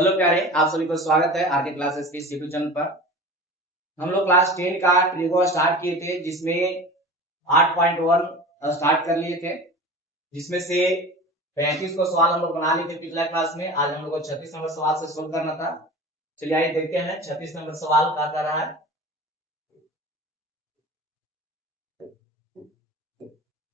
Hello प्यारे, आप सभी को स्वागत है आरके क्लासेस के इस यूट्यूब चैनल पर। हम लोग क्लास 10 का ट्रिगो स्टार्ट किए थे, जिसमें 8.1 स्टार्ट कर लिए थे, जिसमें से 35 को सवाल हम लोग बना लिए थे पिछला क्लास में। आज हम लोग को 36 नंबर सवाल से सोल्व करना था। चलिए आइए देखते हैं 36 नंबर सवाल क्या कर रहा है।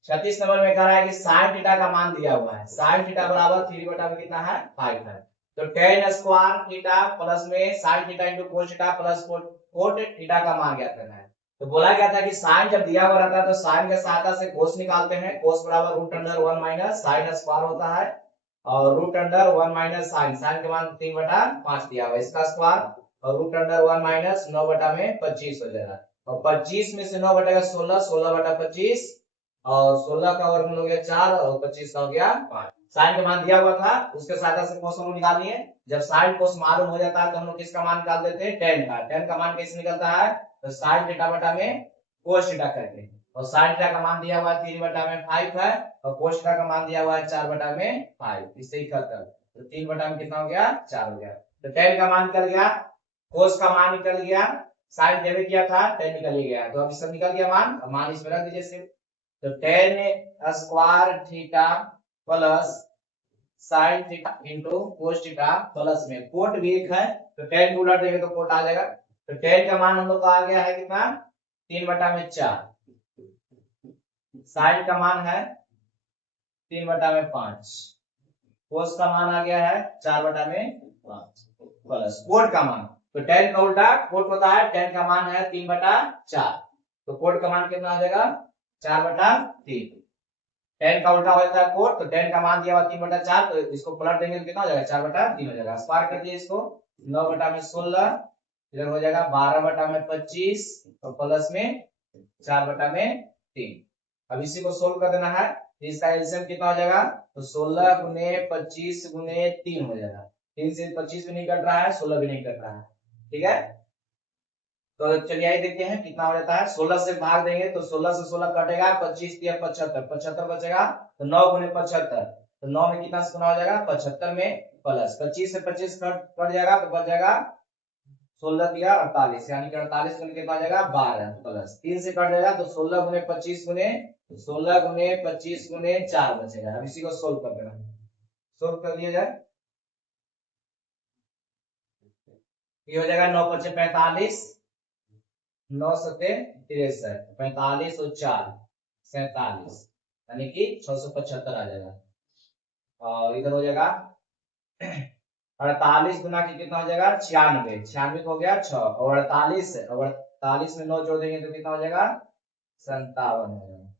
36 नंबर में कह रहा है कि sin थीटा का मान दिया हुआ है। sin थीटा बराबर 3 बटा में कितना है 5 है। तो tan स्क्वायर थीटा प्लस में sin theta into cos theta plus cot theta का मान ज्ञात करना है। तो बोला गया था कि sin जब दिया हुआ रहता है तो sin के सहायता से cos निकालते हैं। cos बराबर root under 1 minus sin square होता है और रूट अंडर 1 माइनस sin के मान 3 बटा 5 दिया हुआ है, इसका स्क्वायर और रूट अंडर 1 माइनस 9 बटा में 25 हो जाएगा। और 25 में से 9 बटेगा 16, 16 बटा 25 और 16 का वर्गमूल हो गया 4 और 25 का हो गया 5। साइन का मान दिया हुआ था, उसके सहायता से कोस हम लोग निकाल लिए। जब साइन कोस मालूम हो जाता है तो हम लोग किसका मान निकाल देते हैं, tan का। tan का मान कैसे निकलता है, तो sin थीटा बटा में cos थीटा करके। और sin थीटा का मान दिया हुआ है 3 बटा में 5 है और cos थीटा का मान दिया हुआ है 4 बटा में 5, इससे ही करता है। तो 3 बटा में कितना हो गया, 4 हो गया। तो tan का मान निकल गया, cos का मान निकल गया, sin जब किया था tan निकल ही गया। तो अब सब निकल गया मान इसमें रख दीजिए सिर्फ। तो tan square theta plus sin theta into cos theta plus में कोट भी एक है तो tan को उलट देंगे तो कोट आ जाएगा। तो tan का मान हम लोग का आ गया है कितना, 3 बटा में 4। sin का मान है 3 बटा में 5। cos का मान आ गया है 4 बटा में 5 प्लस कोट का मान। तो tan का उल्टा कोट होता है, tan का मान है 3 बटा 4 तो कोट का मान कितना आ जाएगा 4 बटा 3। tan का उल्टा हो जाता है कोट, तो tan का मान दिया हुआ 3 बटा 4 तो इसको पलट देंगे तो कितना हो जाएगा 4 बटा 3 हो जाएगा। स्क्वायर कर दिए इसको, 9 बटा में 16 इधर हो जाएगा 12 बटा में 25 और प्लस में 4 बटा में 3। अब इसी को सोल्व कर देना है तो इसका एलसीएम कितना हो जाएगा, तो 16 गुने 25 गुने 3 हो जाएगा। 3 से 25 भी नहीं कट रहा है, 16 भी नहीं कट रहा है, ठीक है। तो चलिए आइए देखते हैं कितना हो जाता है। 16 से भाग देंगे तो 16 से 16 कटेगा, 25 दिया 75, 75 बचेगा तो 9 गुने 75 तो 9 में कितना गुना हो जाएगा 75 में प्लस 25 से 25 कट जाएगा तो बच जाएगा 16 दिया 48, यानी कि 48 गुने कितना आ जाएगा 12 प्लस 3 से कट जाएगा तो 16 गुने 25 गुने 16 गुने 25 गुने 4 बचेगा। अब इसी को सोल्व कर देना, सोल्व कर लिया जाए। ये हो जाएगा 9 पचे 45, 9 सते 63, 45 और 4 47, यानी कि 675 आ जाएगा। और इधर हो जाएगा 48 गुना की कितना हो जाएगा 96, 96 हो गया 6 और 48 में 9 जोड़ देंगे तो कितना हो जाएगा 57 हो जाएगा।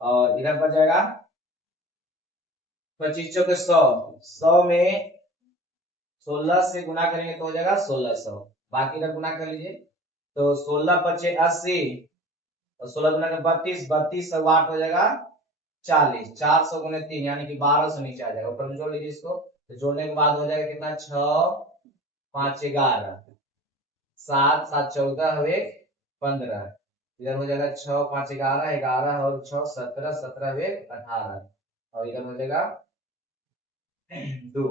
और इधर बच जाएगा 25 चौके 100, 100 में 16 से गुना करेंगे तो हो जाएगा 1600, बाकी इधर गुना कर लीजिए तो 16 पचे 80 और 16 गुना के 32, 32 से 8 हो जाएगा 40, 400 गुने 3 यानी कि 1200 नीचे आ जाएगा। ऊपर में जोड़ लीजिए इसको, तो जोड़ने के बाद हो जाएगा कितना 6 5 11 7 7 14 हुए 15, इधर हो जाएगा 6 5 11 11 और 6 17 17 हुए 18 और इधर हो जाएगा 2,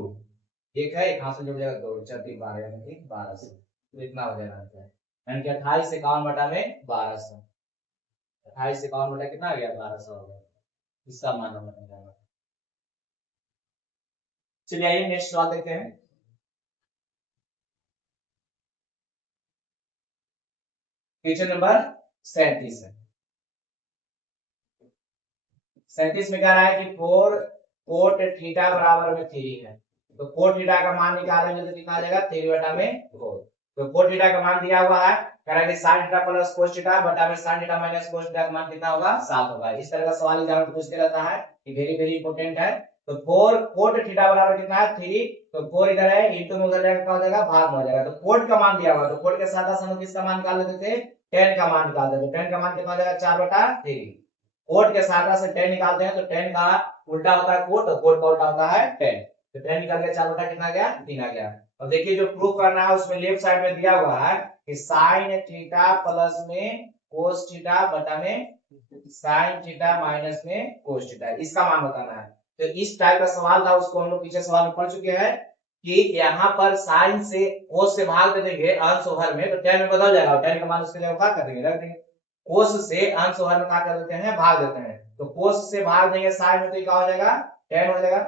एक है एक हाथ से जुड़ जाएगा 2 4 3 12 यानी कि 1200, तो इतना हो जाएगा यानी कि 28 51 बटा में 1200, 28 51 बटा कितना आ गया 1200 हो गया, इसका मान हमें मिल जाएगा। चलिए आइए नेक्स्ट सवाल देखते हैं। क्वेश्चन नंबर 37 है। 37 में कह रहा है कि 4 कोट थीटा बराबर में 3 है, तो कोट थीटा का मान निकालेंगे तो कितना आ जाएगा 3 बटा में 4। तो कोट थीटा का मान दिया हुआ है, कह रहा है कि sin theta plus cos theta बटा में sin theta minus cos theta का मान कितना होगा 7 होगा। इस तरह का सवाल एग्जाम में पूछते रहता है, कि वेरी वेरी इंपॉर्टेंट है। तो 4 कोट थीटा बराबर कितना है 3, तो 4 इधर है इंटू में उधर जाएगा क्या हो जाएगा भाग में हो जाएगा। तो कोट का मान दिया हुआ है तो कोट के साथ हम किसका मान निकाल लेते थे, tan का मान निकाल देते। tan का मान कितना हो जाएगा 4 बटा 3। कोट के सहायता से tan निकालते हैं तो tan का उल्टा होता है कोट और कोट का उल्टा होता है tan। तो tan निकल गया 4 बटा कितना गया 3 आ गया। अब देखिए जो प्रूफ करना है उसमें लेफ्ट साइड में दिया हुआ है कि sin थीटा प्लस में cos थीटा बटा में sin थीटा माइनस में cos थीटा, इसका मान बताना है। तो इस टाइप का सवाल था, उसको हम लोग पीछे सवाल में पढ़ चुके हैं। कि यहाँ पर साइन से कोस से भाग दे देंगे अंश और हर में, तो tan में बदल जाएगा, और tan का मान उसके लिए क्या कर देंगे, रख देंगे। कोस से अंश और हर में क्या कर देते हैं, भाग देते हैं। तो कोस से भाग देंगे साइन में, तो क्या हो जाएगा, tan हो जाएगा।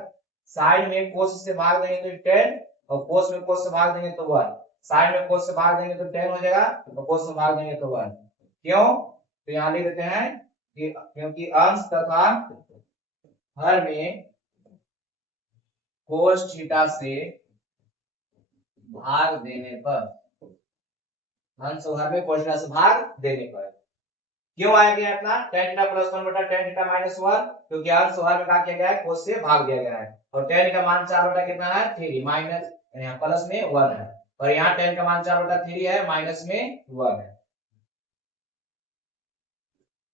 साइन में कोस से भाग देंगे तो tan, और कोस में कोस से भाग देंगे तो 1। साइन में कोस से भाग देंगे तो tan हो जाएगा, और कोस से भाग देंगे तो 1। क्यों, तो यहाँ लिख देते हैं कि क्योंकि अंश तथा हर में कोस थीटा से भाग देने पर, अंश और हर में कोस थीटा से भाग देने पर, क्यों आया गया अपना tan थीटा प्लस 1 बटा tan थीटा माइनस 1, क्योंकि अंश और हर में क्या किया गया है, कोस से भाग दिया गया है। और tan का मान 4 बटा कितना है, 3 माइनस, यहाँ प्लस में 1 है, और यहाँ tan का मान 4 बटा 3 है, माइनस में 1 है।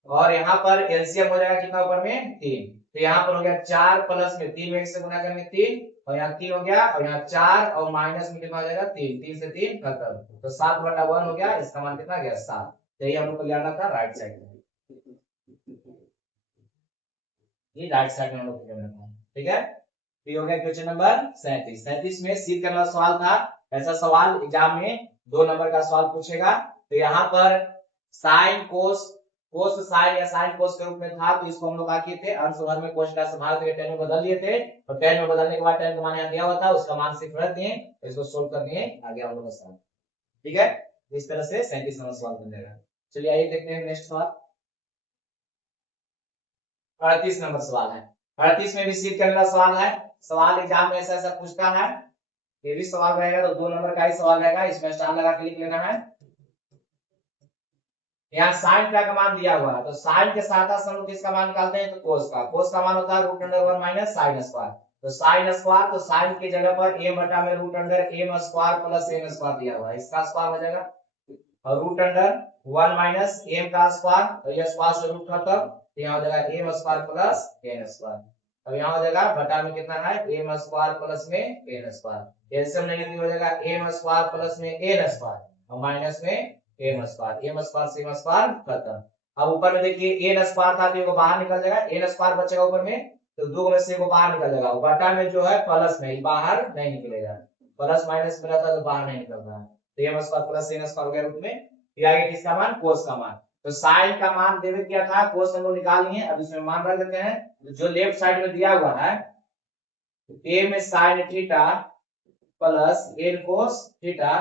और यहाँ पर एलसीएम हो जाएगा कितना, ऊपर में 3, तो यहाँ पर हो गया 4 प्लस में 3 में 1 से गुना करेंगे 3, और यहाँ 3 हो गया, और यहाँ 4 और माइनस में कितना हो जाएगा 3, 3 से 3 खत्म, तो 7 बटा 1 हो गया, इसका मान कितना गया 7। तो ये हम लोग को लेना था राइट साइड में, ये राइट साइड में हम लोग को लेना था, ठीक है। तो ये हो गया क्वेश्चन नंबर 37। 37 में सी करने वाला सवाल था। ऐसा सवाल एग्जाम में 2 नंबर का सवाल पूछेगा। तो यहाँ पर साइन कोस, कोस साइन या साइन कोस के रूप में था, तो इसको हम लोग क्या किए थे, अंश और हर में कोस थीटा से भाग देके tan में बदल लिए थे, और tan में बदलने के बाद tan का मान यहाँ दिया हुआ था, उसका मान सिर्फ रख दिए, इसको सोल्व कर दिए, आगे हम लोग का, ठीक है। इस तरह से 37 नंबर सवाल बन जाएगा। चलिए आइए देखते हैं नेक्स्ट सवाल। 38 नंबर सवाल है। 38 में भी सीट करने वाला सवाल है। सवाल एग्जाम में ऐसा ऐसा पूछता है, ये भी सवाल रहेगा, तो 2 नंबर का ही सवाल रहेगा, इसमें स्टार लगा के लिख लेना है। यहाँ साइन का मान दिया हुआ है, तो साइन के साथ हम लोग किसका मान निकालते हैं, तो कोस का। कोस का मान होता है root under 1 minus sine square, तो साइन स्क्वायर, तो साइन की जगह पर a बटा में root under m square plus n square दिया हुआ है, इसका स्क्वायर हो जाएगा, और रूट अंडर 1 माइनस m का स्क्वायर, तो ये स्क्वायर से रूट खत्म, तो यहाँ हो जाएगा m square plus n square, और यहाँ हो जाएगा बटा में कितना है, m स्क्वायर प्लस में n स्क्वायर, एलसीएम नेगेटिव हो जाएगा, m स्क्वायर प्लस में n स्क्वायर, और माइनस में m स्क्वायर, m स्क्वायर से m स्क्वायर खत्म। अब ऊपर में देखिए n स्क्वायर था, तो ये बाहर निकल जाएगा, n स्क्वायर बचेगा ऊपर में, तो 2 में से बाहर निकल जाएगा, बटा में जो है प्लस में, बाहर नहीं निकलेगा, प्लस माइनस में रहता तो बाहर नहीं निकल रहा है, तो m square plus n square हो गया रूट में। फिर आगे किसका मान, कोस का मान, तो साइन का मान देवे क्या था, कोस हम लोग निकाल लिए, अब इसमें मान रख देते हैं, जो लेफ्ट साइड में दिया हुआ है, a में sine theta plus n cos theta,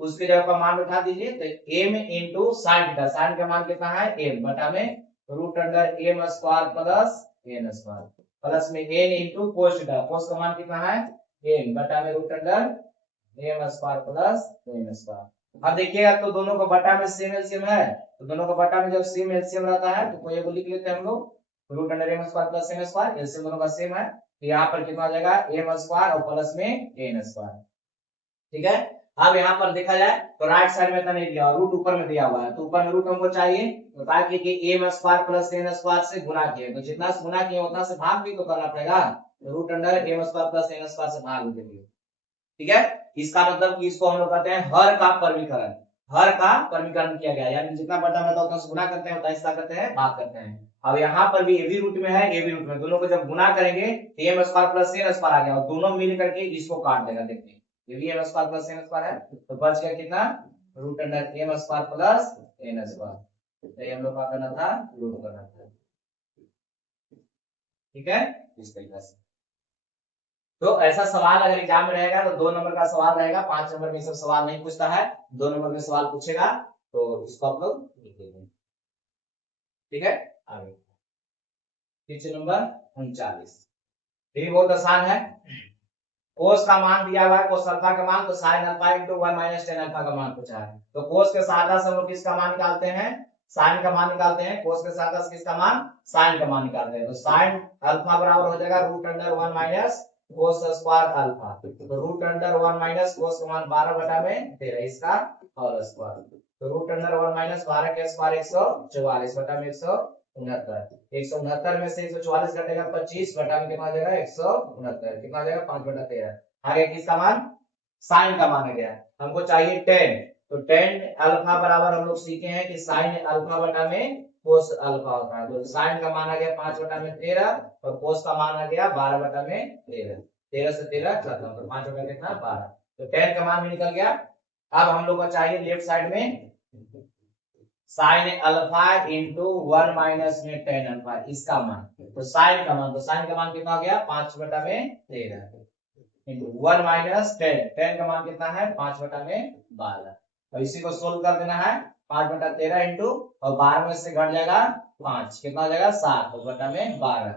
उसके जगह पर मान उठा दीजिए, तो m into sine theta, sine का मान कितना है m, बटा में root under m square plus n square, plus में n into cos theta, cos का मान कितना है m, बटा में root under m square plus n square. अब देखिएगा तो दोनों का बटा में सेम एलसीएम है, तो दोनों का बटा में जब सेम एलसीएम रहता है, तो कोई एक लिख लेते हैं हम लोग, root under m square plus n square, LCM दोनों का सेम है, तो यहाँ पर कितना हो जाएगा m स्क्वायर और प्लस में n स्क्वायर, ठीक है। अब यहाँ पर देखा जाए तो राइट साइड में तो नहीं दिया, रूट ऊपर में दिया हुआ है, तो ऊपर में रूट हमको चाहिए, तो ताकि कि m square plus n square से गुना किए, तो जितना से गुना किए उतना से भाग भी तो करना पड़ेगा, तो root under m square plus n square से भाग देंगे, ठीक है। इसका मतलब कि इसको हम लोग कहते हैं हर का परमीकरण, हर का परमीकरण किया गया, यानी जितना बटा रहता है उतना से गुना करते हैं, उतना इसका करते हैं भाग करते हैं। अब यहाँ पर भी ए भी रूट में है, ए भी रूट में, दोनों को जब गुना करेंगे तो m square plus n square आ गया, और दोनों मिल करके इसको काट देगा, देखते हैं ये भी m square plus n square है, तो बच गया कितना, root under m square plus n square, तो ये हम लोग का करना था, रूट करना था, ठीक है। इस तरीके से तो ऐसा सवाल अगर एग्जाम में रहेगा तो 2 नंबर का सवाल रहेगा, 5 नंबर में सब सवाल नहीं पूछता है, 2 नंबर में सवाल पूछेगा, तो इसको आप लोग लिख लीजिए, ठीक है। आगे क्वेश्चन नंबर 39, ये बहुत आसान है। कोस का मान दिया हुआ है, कोस अल्फा का मान, तो sine alpha into 1 minus tan alpha का मान पूछा है, तो कोस के साथ हम लोग किसका मान निकालते हैं, साइन का मान निकालते हैं, कोस के साथ किसका मान, साइन का मान निकालते हैं, तो साइन अल्फा बराबर हो जाएगा root under 1 minus cos square alpha, तो रूट अंडर 1 माइनस कोस का मान 12 बटा में 13, इसका होल स्क्वायर, तो रूट अंडर 1 माइनस 12 के स्क्वायर 144 बटा में 169 में से 144 घटेगा 25 बटा में कितना आ जाएगा 169, कितना आ जाएगा 5 बटा 13। आगे किसका मान, साइन का मान आ गया, हमको चाहिए tan, तो tan अल्फा बराबर हम लोग सीखे हैं कि साइन अल्फा बटा में कोस अल्फा होता है, तो साइन का मान आ गया 5 बटा में 13 और कोस का मान आ गया 12 बटा में 13, 13 से 13 खत्म, तो 5 बटा कितना 12। तो tan का मान भी निकल गया। अब हम लोग को चाहिए लेफ्ट साइड में साइन अल्फा इंटू 1 माइनस में tan अल्फा, इसका मान। तो साइन का मान, तो साइन का मान कितना हो गया 5 बटा में 13 इंटू 1 माइनस tan, tan का मान कितना है 5 बटा में 12। अब इसी को सोल्व कर देना है, 5 बटा 13 इंटू और 12 में से घट जाएगा 5, कितना हो जाएगा 7 बटा में 12।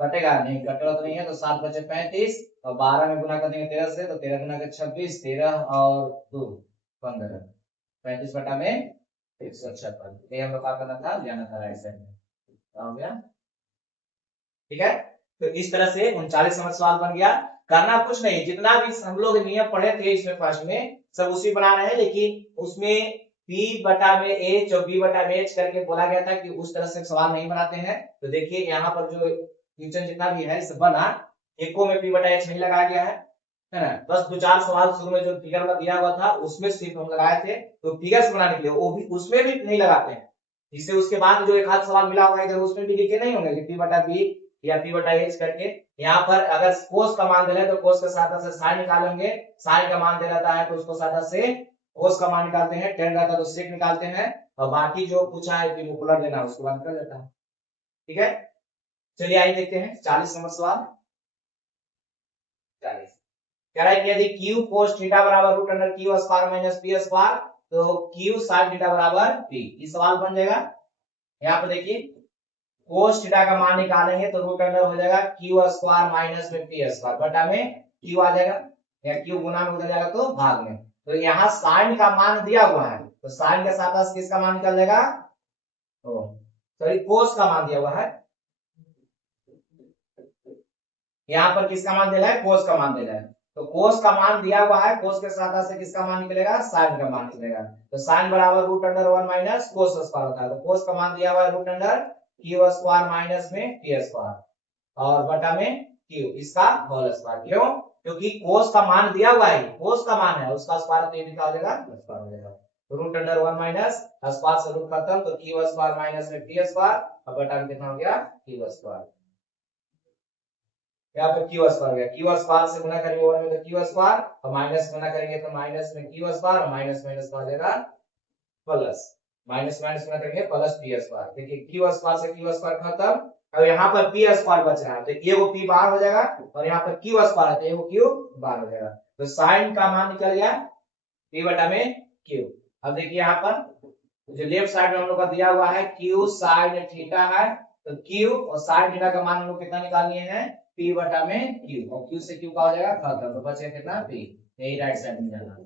कटेगा नहीं, कटेगा तो नहीं है, तो 7 बचे 35 और 12 में गुना कर देंगे 13 से, तो 13 गुना के 26, 13 और 2 15, 35 बटा में 156। ये हम लोग का करना था, जाना था राइट साइड में, हो गया। ठीक है, तो इस तरह से 39 नंबर सवाल बन गया। करना कुछ नहीं, जितना भी हम लोग नियम पढ़े थे इसमें फर्स्ट में सब उसी बना रहे हैं, लेकिन उसमें P बटा में H और B बटा में H करके बोला गया था कि उस तरह से सवाल नहीं बनाते हैं। तो देखिए यहाँ पर जो क्वेश्चन जितना भी है सब बना, एको में P बटा H नहीं लगाया गया है ना। बस 2-4 सवाल शुरू में जो फिगर में दिया हुआ था उसमें सिर्फ हम लगाए थे, तो फिगर्स बनाने के लिए वो भी उसमें भी नहीं लगाते हैं। जिससे उसके बाद जो एक आध सवाल मिला हुआ है इधर उसमें भी लिखे नहीं होंगे कि P बटा B या P बटा H करके। यहाँ पर अगर कोस का मान दे रहे हैं तो कोस के साथ से साइन निकालेंगे, साइन का मान दे रहता है तो उसको साथ से कोस का मान निकालते हैं, टेन रहता है तो सेक निकालते हैं, और बाकी जो पूछा है कि वो उलट देना उसके बाद कर लेता है। ठीक है, चलिए आइए देखते हैं 40 नंबर सवाल। 40 कह रहा है कि यदि q cos थीटा बराबर root under q square minus p square, तो q sin थीटा बराबर p, ये सवाल बन जाएगा। यहाँ पे देखिए cos थीटा का मान निकालेंगे तो रूट अंडर हो जाएगा q स्क्वायर माइनस में p स्क्वायर बटा में q आ जाएगा, या q गुना में उधर जाएगा तो भाग में। तो यहाँ sin का मान दिया हुआ है तो sin के साथ किसका मान निकल जाएगा, सॉरी cos का मान दिया हुआ है, यहाँ पर किसका मान दे रहा है cos का मान दे रहा है, तो cos का मान दिया हुआ है, cos के साथ से किसका मान निकलेगा sin का मान निकलेगा। तो sin बराबर root under 1 minus cos square होता है, तो cos का मान दिया हुआ है root under q square minus में p स्क्वायर और बटा में q इसका होल स्क्वायर। क्यों, क्योंकि cos का मान दिया हुआ है, cos का मान है उसका स्क्वायर तो ये भी हो जाएगा स्क्वायर हो जाएगा। तो रूट अंडर 1 माइनस स्क्वायर से रूट खत्म, तो q स्क्वायर माइनस में p स्क्वायर और बटा में कितना हो गया q स्क्वायर। यहाँ पे क्यू स्क्वायर गया, क्यू स्क्वायर से गुना करेंगे 1 में तो क्यू स्क्वायर और माइनस गुना करेंगे तो माइनस में क्यू स्क्वायर और माइनस माइनस का हो जाएगा प्लस, माइनस माइनस गुना करेंगे प्लस पी स्क्वायर। देखिए क्यू स्क्वायर से क्यू स्क्वायर खत्म, अब यहाँ पर पी स्क्वायर बच रहा है तो ये वो पी बाहर हो जाएगा और यहाँ पर क्यू स्क्वायर है तो ये वो क्यू बाहर हो जाएगा। तो साइन का मान निकल गया पी बटा में क्यू। अब देखिए यहाँ पर जो लेफ्ट साइड में हम लोग का दिया हुआ है क्यू साइन थीटा है, तो क्यू और साइन थीटा का मान हम लोग कितना निकालने हैं p बटा में q, और q से q का हो जाएगा खत्म, तो बचेगा कितना p, यही राइट साइड में जाना।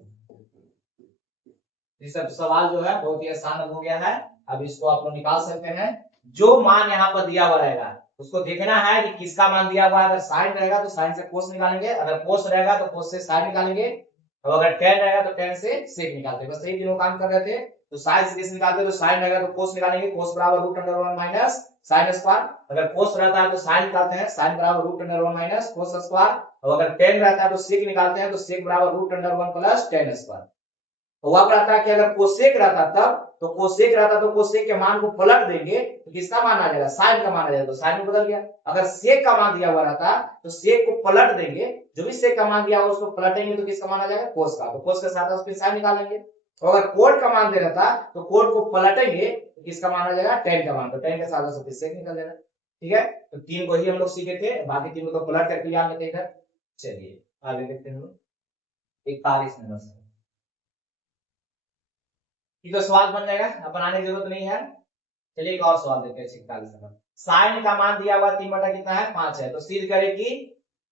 ये सब सवाल जो है बहुत ही आसान हो गया है। अब इसको आप लोग निकाल सकते हैं, जो मान यहाँ पर दिया हुआ रहेगा उसको देखना है कि किसका मान दिया हुआ है। अगर साइन रहेगा तो साइन से कोस निकालेंगे, अगर कोस रहेगा तो कोस से साइन निकालेंगे, और अगर टेन रहेगा तो टेन से सेक निकालते हैं। बस यही तीनों काम कर रहे थे। तो साइन से किस निकालते हैं, तो साइन रहेगा तो कोस निकालेंगे, कोस बराबर root under 1 minus sine square, अगर कोस रहता है तो साइन निकालते हैं, साइन बराबर root under 1 minus cos square, और अगर टेन रहता है तो सेक निकालते हैं, तो सेक बराबर root under 1 plus tan square. हुआ रहता है कि अगर कोसेक रहता तब तो कोसेक रहता तो कोसेक के मान को पलट देंगे तो किसका मान आ जाएगा, साइन का मान आ जाएगा, तो साइन में बदल गया। अगर सेक का मान दिया हुआ रहता तो सेक को पलट देंगे, जो भी सेक का मान दिया हुआ उसको पलटेंगे तो किसका मान आ जाएगा कोस का, तो कोस के साथ फिर साइन निकालेंगे। और अगर कोट का मान दे रहता तो कोट को पलटेंगे तो किसका मान आ जाएगा टेन का मान, तो टेन के साथ फिर सेक निकल जाएगा। ठीक है, तो तीन को ही हम लोग सीखे थे, बाकी तीनों को पलट करके याद लेते इधर। चलिए आगे देखते हैं हम लोग 41 नंबर से, ये तो सवाल बन जाएगा, अब बनाने की जरूरत नहीं है। चलिए एक और सवाल देखते हैं 41 नंबर। साइन का मान दिया हुआ 3 बटा कितना है 5 है, तो सिद्ध करें कि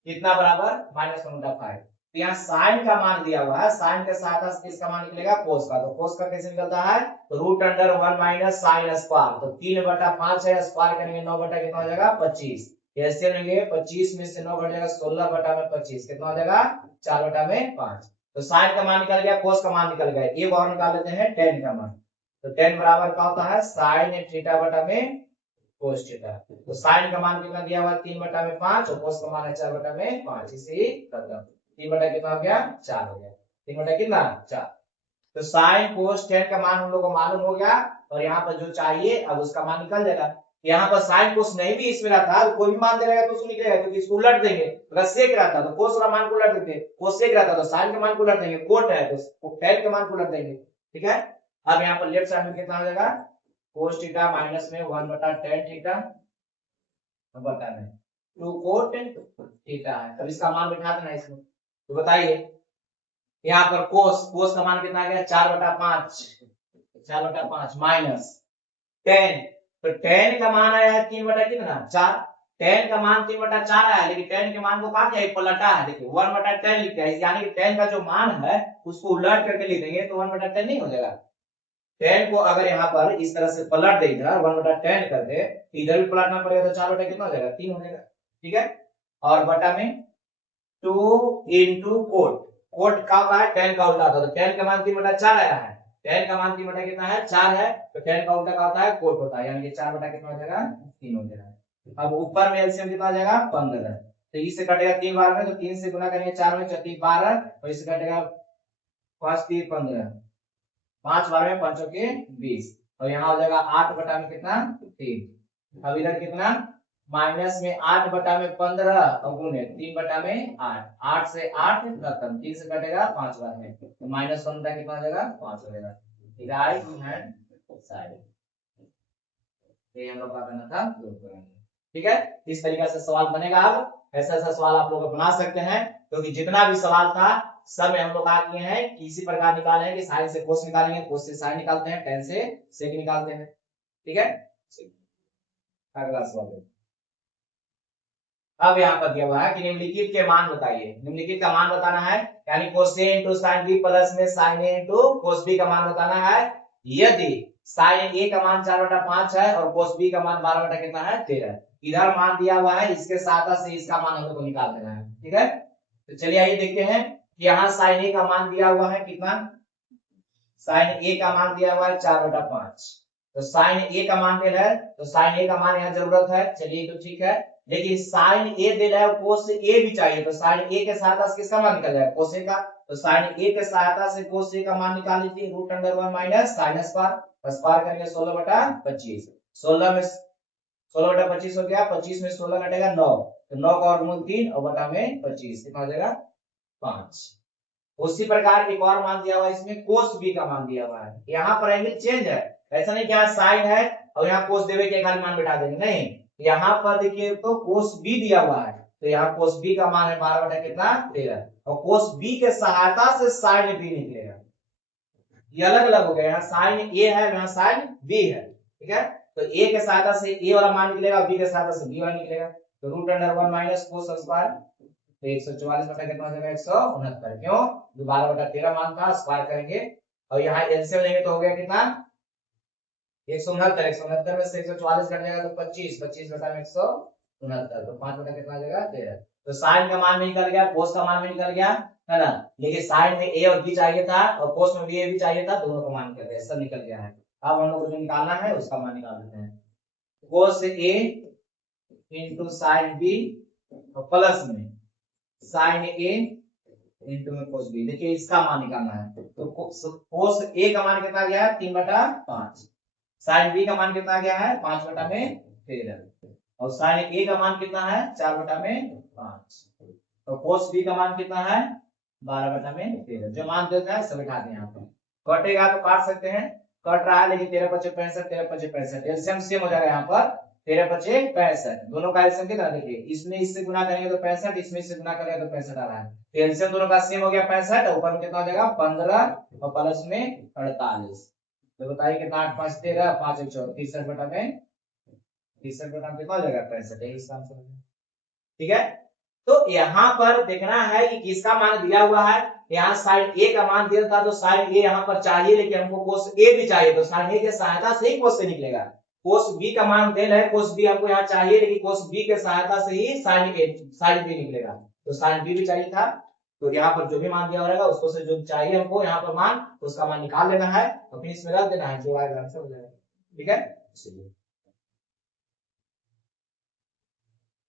कितना बराबर -1/5। तो यहाँ साइन का मान दिया हुआ है, साइन के साथ इसका मान निकलेगा कोस का, तो कोस का कैसे निकलता है, तो root under 1 minus sine square, तो 3/5 है, स्क्वायर करेंगे 9 बटा कितना हो जाएगा 25, ऐसे लेंगे 25 में से 9 घट जाएगा 16 बटा में 25 कितना हो जाएगा 4 बटा में 5। तो साइन का मान निकल गया, कोस का मान निकल गया, एक और निकाल लेते हैं टेन का मान। तो टेन बराबर क्या होता है साइन थीटा बटा में कोस थीटा। तो साइन का मान कितना दिया हुआ है 3 बटा में 5 और कोस का मान है 4 बटा में 5, इसे ही खत्म। 3 बटा कितना हो गया 4 हो गया, 3 बटा कितना 4। तो साइन कोस टेन का मान हम लोग को मालूम हो गया, और यहाँ पर जो चाहिए अब उसका मान निकल जाएगा। यहाँ पर साइन कोस नहीं भी इसमें रहता तो कोई भी मान दे रहेगा तो उसको निकलेगा, क्योंकि इसको उलट देंगे। अगर सेक रहता तो कोस का मान को उलट देते, कोस सेक रहता तो साइन के मान को उलट देंगे, कोट है तो टेन के मान को उलट देंगे। ठीक है, अब यहाँ पर लेफ्ट साइड में कितना हो जाएगा, कोस थीटा माइनस में 1/tan थीटा बटा में 2 कोट थीटा है। अब इसका मान बिठा देना इसमें। तो बताइए यहाँ पर कोस का मान कितना आ गया, 4/5 माइनस टेन, तो टेन का मान आया है 3 कितना 4, टेन का मान 3/4 आया, लेकिन टेन के मान को काट दिया, पलटा है, देखिए 1/10 लिखा है, यानी कि टेन का जो मान है उसको उलट करके लिख देंगे तो 1/10 नहीं हो जाएगा। टेन को अगर यहाँ पर इस तरह से पलट दे, इधर 1/10 कर दे, इधर भी पलटना पड़ेगा तो 4 कितना हो जाएगा 3 हो जाएगा। ठीक है, और बटा में 2 इंटू कोट का होता है टेन का उल्टा होता है, तो टेन का मान 3/4 आया है, टेन का मान 3 कितना है 4 है, तो टेन का उल्टा का होता है कोट होता है, यानी कि 4 कितना हो जाएगा 3 हो जाएगा। अब ऊपर में एलसीएम कितना आ जाएगा 15, तो इससे कटेगा 3 बार में, तो 3 से गुना करेंगे 4 में 4 12, और इससे कटेगा 5 3 15, 5 बार में 5 के 20, और यहाँ हो जाएगा 8 बटा में कितना 3। अब इधर कितना माइनस में 8 बटा में 15 और गुणे 3 बटा में 8, 8 से 8 खत्म, 3 से कटेगा 5 बार में, तो -1 कितना हो जाएगा 5 हो जाएगा। राइट हैंड साइड ये हम लोग का करना था, ठीक है। इस तरीके से सवाल बनेगा। अब ऐसा ऐसा सवाल आप लोग बना सकते हैं, क्योंकि जितना भी सवाल था सब में हम लोग आ गए हैं कि इसी प्रकार निकाले हैं कि साइन से कोस निकालेंगे, कोस से साइन निकालते हैं, टेन से सेक निकालते हैं। ठीक है, अगला सवाल अब यहाँ पर दिया हुआ है कि निम्नलिखित के मान बताइए। निम्नलिखित का मान बताना है, यानी cos A into sine B plus में sine A into cos B का मान बताना है। यदि साइन ए का मान 4/5 है और cos बी का मान 12 कितना है 13, इधर मान दिया हुआ है, इसके साथ से इसका मान हम लोग को निकाल देना है। ठीक है, तो चलिए आइए देखते हैं कि यहाँ साइन ए का मान दिया हुआ है कितना, साइन ए का मान दिया हुआ है 4/5, तो साइन ए का मान दे रहा है, तो साइन ए का मान यहाँ जरूरत है, चलिए तो ठीक है, लेकिन साइन ए दे रहा है, कोस ए भी चाहिए, तो साइन ए के सहायता से किसका मान निकल जाएगा कोस ए का, तो साइन ए के सहायता से कोस ए का मान निकाल लीजिए, √1 माइनस साइन स्क्वायर, स्क्वायर करेंगे 16/25, 16 में 16/25 हो गया, 25 में 16 घटेगा 9, तो 9 का वर्गमूल 3 और बटा में 25 कितना हो जाएगा 5। उसी प्रकार एक और मान दिया हुआ है, इसमें कोस बी का मान दिया हुआ है, यहाँ पर एंगल चेंज है, ऐसा नहीं कि यहाँ साइन है और यहाँ कोस देवे के खाली मान बिठा देंगे, नहीं, यहाँ पर देखिए तो कोस बी दिया हुआ है, तो यहाँ कोस बी का मान है 12 कितना 13, और कोस बी के सहायता से साइन बी निकलेगा, ये अलग अलग हो गया, यहाँ साइन ए है यहाँ साइन बी है। ठीक है, तो ए के सहायता से ए वाला मान निकलेगा, बी के सहायता से बी वाला निकलेगा, तो √1 माइनस कोस स्क्वायर, तो 144 बटा कितना हो जाएगा 169, क्यों 12/13 मान था, स्क्वायर करेंगे और यहाँ एलसीएम लेंगे तो हो गया कितना 169 में से 144 कट जाएगा तो 25 बटा में 169, तो 5 बटा कितना आ जाएगा 13, तो साइन का मान भी निकल गया, कोस का मान भी निकल गया, है ना, लेकिन साइन में ए और बी चाहिए था और कोस में भी ए भी चाहिए था, दोनों का मान निकल गया, सब निकल गया है। अब हम लोग को जो निकालना है उसका मान निकाल देते हैं, कोस ए इंटू साइन बी और प्लस में साइन ए इंटू में कोस बी, देखिए इसका मान निकालना है, तो कोस ए का मान कितना गया 3/5, साइन बी का मान कितना गया है 5/13, और साइन ए का मान कितना है 4/5, तो कोस बी का मान कितना है 12/13, जो मान देता है सब बिठा दें यहाँ पे, कटेगा तो काट सकते हैं, कट रहा है लेकिन 13×5 = 65, 13×5 = 65, एलसीएम सेम हो जाएगा यहाँ पर 13×5 = 65, दोनों का एलसीएम कितना देखिए, इसमें इससे गुना करेंगे तो 65, इसमें इससे गुना करेंगे तो 65 आ रहा है, तो एलसीएम दोनों का सेम हो गया 65, और ऊपर में कितना हो जाएगा 15 और प्लस में 48, तो बताइए कितना 8 5 13 5 1 4 63 बटा में 63 बटा कितना हो जाएगा 65, यही इसका आंसर है। ठीक है, तो यहाँ पर देखना है कि किसका मान दिया हुआ है, यहाँ साइन ए का मान दिया था तो साइन ए यहाँ पर चाहिए, लेकिन हमको कोस ए भी चाहिए, तो साइन ए की सहायता से ही कोस ए निकलेगा, कोस बी का मान देना है, कोस बी हमको यहाँ चाहिए, लेकिन कोस बी के सहायता से ही साइन बी निकलेगा, तो साइन बी भी चाहिए था, तो यहाँ पर जो भी मान दिया रहेगा उसको से जो चाहिए हमको यहाँ पर मान, उसका मान निकाल लेना है और फिर इसमें रख देना है, जो आएगा आंसर हो जाएगा। ठीक है,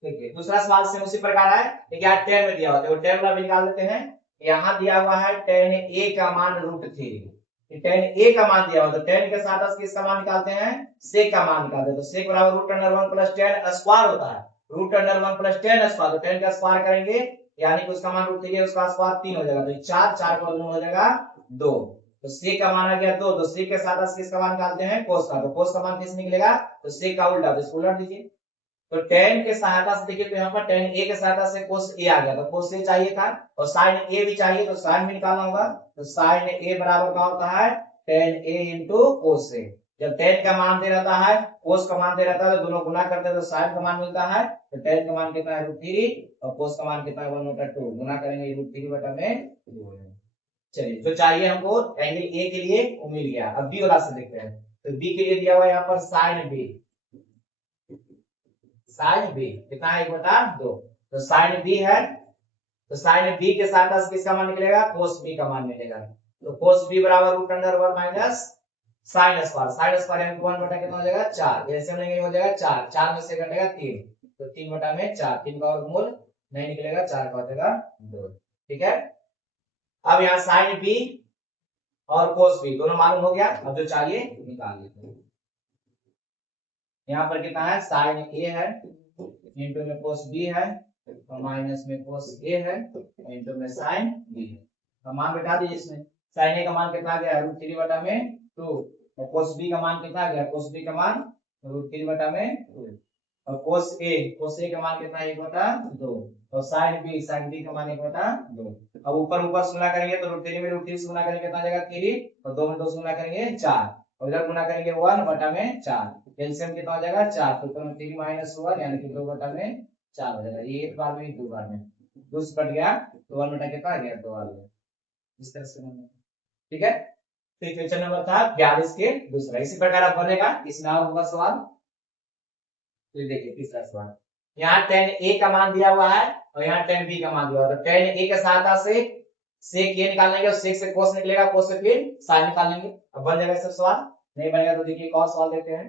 देखिए दूसरा सवाल से उसी प्रकार है, लेकिन यहाँ टेन में दिया होता है, वो टेन वाला भी निकाल लेते हैं, यहाँ दिया हुआ है tan a का मान √3, कि tan a का मान दिया हो तो tan के साथ किसका मान निकालते हैं, sec का मान निकालते हैं। तो sec बराबर root under 1 plus tan square होता है, root under 1 plus tan square, तो tan का स्क्वायर करेंगे यानी कि उसका मान रूट 3 है, उसका स्क्वायर 3 हो जाएगा, तो 4 4 का वर्गमूल हो जाएगा 2। तो sec का मान आ गया 2, तो sec के साथ किसका मान निकालते हैं, cos का, तो cos का मान किस निकलेगा, तो sec का उल्टा, तो इसको उलट दीजिए। तो tan के सहायता से देखिए, तो यहाँ पर tan a के सहायता से cos a आ गया, तो cos a चाहिए था और sin a भी चाहिए, तो sin भी निकालना होगा। तो sin a बराबर क्या होता है, tan a into cos a। जब tan का मान दे रहता है, cos का मान दे रहता है, तो दोनों गुना करते हैं तो sin का मान मिलता है। तो tan का मान कितना है, √3 और cos का मान कितना है 1/2, गुना करेंगे √3 बटा में 2। चलिए, जो चाहिए हमको एंगल a के लिए वो मिल गया। अब b वाला से देखते हैं। तो b के लिए दिया हुआ है यहाँ पर sin b, sin b कितना है 1/2, तो sin b है, तो sin b के साथ किसका मान निकलेगा, cos b का मान मिलेगा। तो cos b बराबर root under 1 minus sin square, sin square यानी 1 बटा कितना हो जाएगा 4, जैसे हम लेंगे हो जाएगा 4, 4 में से घटेगा 3, तो 3 बटा में 4, 3 का वर्गमूल नहीं निकलेगा, 4 का हो जाएगा 2। ठीक है, अब यहाँ sin b और cos b दोनों मालूम हो गया, अब जो चाहिए निकाल लेते हैं। यहाँ पर कितना है, sin a है इंटू में cos b है और माइनस में cos a है इंटू में sin b है। तो मान बैठा दीजिए इसमें, sin a का मान कितना आ गया, √3 बटा में 2 और cos b का मान कितना आ गया, cos b का मान √3 बटा में 2 और cos a का मान कितना है 1/2 और sin b का मान 1/2। अब ऊपर ऊपर से गुणा करेंगे तो √3 में √3 से गुणा करेंगे कितना आ जाएगा 3 और 2 में 2 से गुणा करेंगे 4 और इधर गुणा करेंगे 1 बटा में 4, एलसीएम कितना हो जाएगा 4, तो ऊपर में 3 माइनस 1 यानी कि 2 बटा में 4 हो जाएगा। ये एक बार में 2 बार में 2 से कट गया तो 1 बटा कितना आ गया 2 आ गया, इस तरह से। ठीक है, तो इक्वेशन नंबर था 42 के दूसरा। इसी प्रकार अब बनेगा इसमें और होगा सवाल। तो देखिए तीसरा सवाल, यहाँ tan a का मान दिया हुआ है और यहाँ tan b का मान दिया हुआ है, तो tan a के सहायता से sec a निकाल लेंगे और sec से cos निकलेगा, cos से फिर sin निकाल लेंगे। अब बन जाएगा सब सवाल, नहीं बनेगा तो देखिए एक और सवाल देते हैं।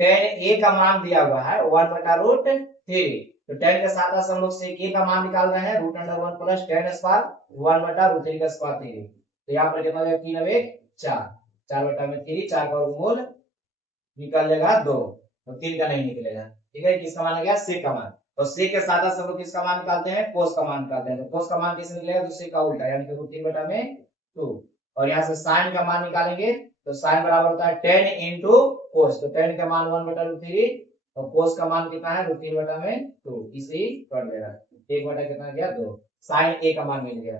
tan a का मान दिया हुआ है 1/√3, तो tan के साथ हम लोग sec a का मान निकाल रहे हैं root under 1 plus tan square 1/√3 का स्क्वायर 3, तो यहाँ पर कितना हो जाएगा 3 और 1 4, 4 बटा में 3, 4 का वर्गमूल निकल लेगा 2 और 3 का नहीं निकलेगा। ठीक है, किसका मान आ गया, sec का मान, और sec के साथ सब लोग किसका मान निकालते हैं, cos का मान निकालते हैं, तो cos का मान किससे निकलेगा, तो sec का उल्टा यानी कि √3 बटा में 2 और यहाँ से sin का मान निकालेंगे तो sin बराबर होता है tan into cos, तो tan का मान 1/√3 और cos का मान कितना है √3 बटा में 2, इसे ही कर लेगा 1 बटा कितना गया 2, sin a का मान मिल गया।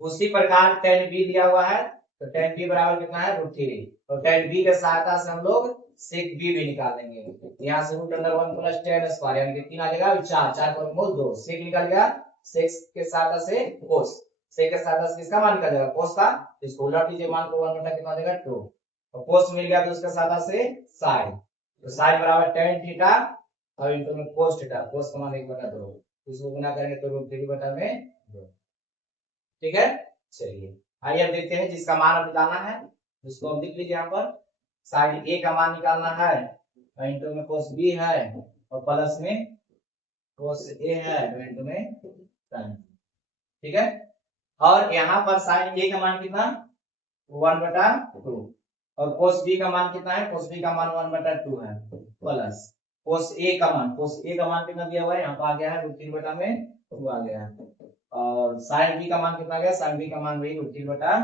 उसी प्रकार tan b दिया हुआ है, तो tan b बराबर कितना है √3 और tan b के सहायता से हम लोग sec b भी निकाल लेंगे। यहाँ से root under 1 plus tan square यानी कि 3 आ जाएगा 4, 4 का वर्गमूल 2, sec निकल गया, sec के सहायता से cos, sec के सहायता से किसका मान निकल जाएगा cos का, इसको उलट दीजिए, मान को 1 बटा कितना आ जाएगा 2 और cos मिल गया तो उसके सहायता से sin, तो sin बराबर tan थीटा और इनटू में cos थीटा, cos का मान 1/2, इसको गुना करेंगे तो √3 बटा में 2। ठीक है, चलिए आइए अब देखते हैं जिसका मान अब निकालना है, उसको हम लिख लीजिए यहाँ पर। sin a का मान निकालना है इंटू में cos b है और प्लस में cos a है इंटू में sin। ठीक है, और यहाँ पर sin a का मान कितना 1/2 और cos b का मान कितना है, cos b का मान 1/2 है प्लस cos a का मान कितना दिया हुआ है, यहाँ पर आ गया है √3 बटा में 2 आ गया है और sin b का मान कितना गया, sin b का मान वही √3 बटा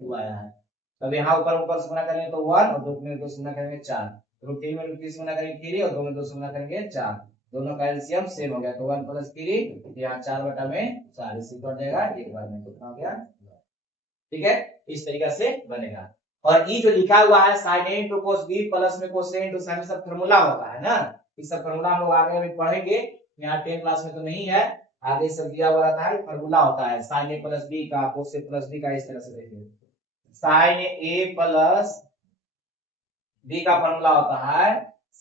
2 आया है। अब यहाँ ऊपर ऊपर से गुणा करेंगे तो 1 और 2 में 2 से गुणा करेंगे 4, √3 में √3 से गुणा करेंगे 3 और 2 में 2 से गुणा करेंगे 4, दोनों का एलसीएम सेम हो गया तो 1 + 3 यहाँ 4 बटा में 4, इसी कर देगा एक बार में कितना हो गया। ठीक है, इस तरीके से बनेगा। और ये जो लिखा हुआ है sin a into cos b plus में cos a into sin, सब फार्मूला होता है ना, ये सब फार्मूला हम लोग आगे में पढ़ेंगे, यहाँ 10 क्लास में तो नहीं है, आगे सब दिया हुआ रहता है, फार्मूला होता है sin a प्लस b का, cos a प्लस b का, इस तरह से देखिए sin a प्लस b का फार्मूला होता है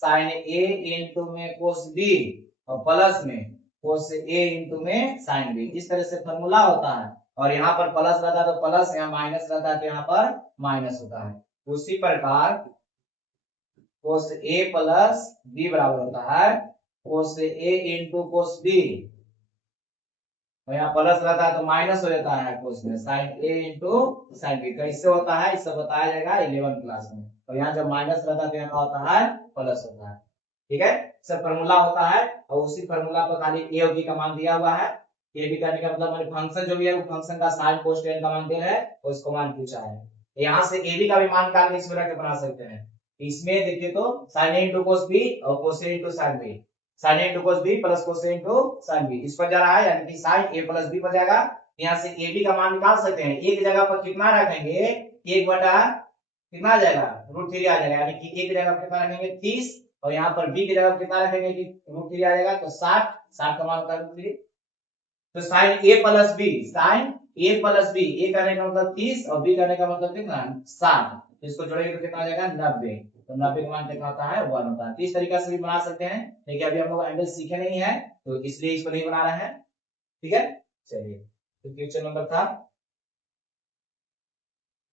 sin a into में cos b और प्लस में cos a into में sin b, इस तरह से फार्मूला होता है। और यहाँ पर प्लस रहता है तो प्लस, यहाँ माइनस रहता है तो यहाँ पर माइनस होता है। उसी प्रकार cos a प्लस b बराबर होता है cos a into cos b और यहाँ प्लस रहता है तो माइनस हो जाता है कोस में sine A into sine B. कैसे होता है इससे बताया जाएगा 11 क्लास में। और यहाँ जब माइनस रहता है तो यहाँ होता है प्लस होता है। ठीक है, सब फॉर्मूला होता है और उसी फॉर्मूला पर खाली ए और बी का मान दिया हुआ है। ए बी करने का मतलब मैंने फंक्शन जो भी है वो फंक्शन का साइन कोस टेन का मान दिया है और उसको मान पूछा है। यहाँ से ए बी का भी मान निकाल के इसमें रख के बना सकते हैं। इसमें देखिए तो sine A into cos B और cos A into sine B, sine A into cos B plus cos A into sine B इस पर जा रहा है, यानी कि साइन ए प्लस बी पर जाएगा। यहाँ से ए बी का मान निकाल सकते हैं। एक जगह पर कितना रखेंगे, एक बटा कितना आ जाएगा √3 आ जाएगा, यानी कि एक जगह पर कितना रखेंगे 30 और यहाँ पर बी की जगह पर कितना रखेंगे कि √3 आ जाएगा तो 60, 60 का मान होता है √3। तो साइन ए प्लस बी, साइन ए प्लस बी, ए करने का मतलब 30 और बी करने का मतलब कितना 60, तो इसको जोड़ेंगे तो कितना आ जाएगा 90। तो 90 का मान कितना होता है 1 होता है। तो इस तरीके से भी बना सकते हैं, लेकिन अभी हम लोग एंगल सीखे नहीं है तो इसलिए इसको नहीं बना रहे हैं। ठीक है, चलिए तो क्वेश्चन नंबर था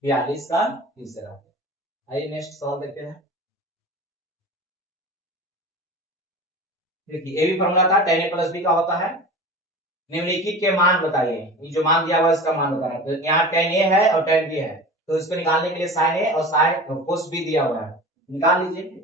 42 का तीसरा। आइए नेक्स्ट सवाल देखते हैं। देखिए ए भी फॉर्मूला था tan a प्लस बी का होता है, निम्नलिखित के मान बताइए। ये जो मान दिया हुआ है इसका मान बताना है। तो यहाँ tan a है और tan b है, तो इसको निकालने के लिए sin a और sin cos b दिया हुआ है, निकाल लीजिए।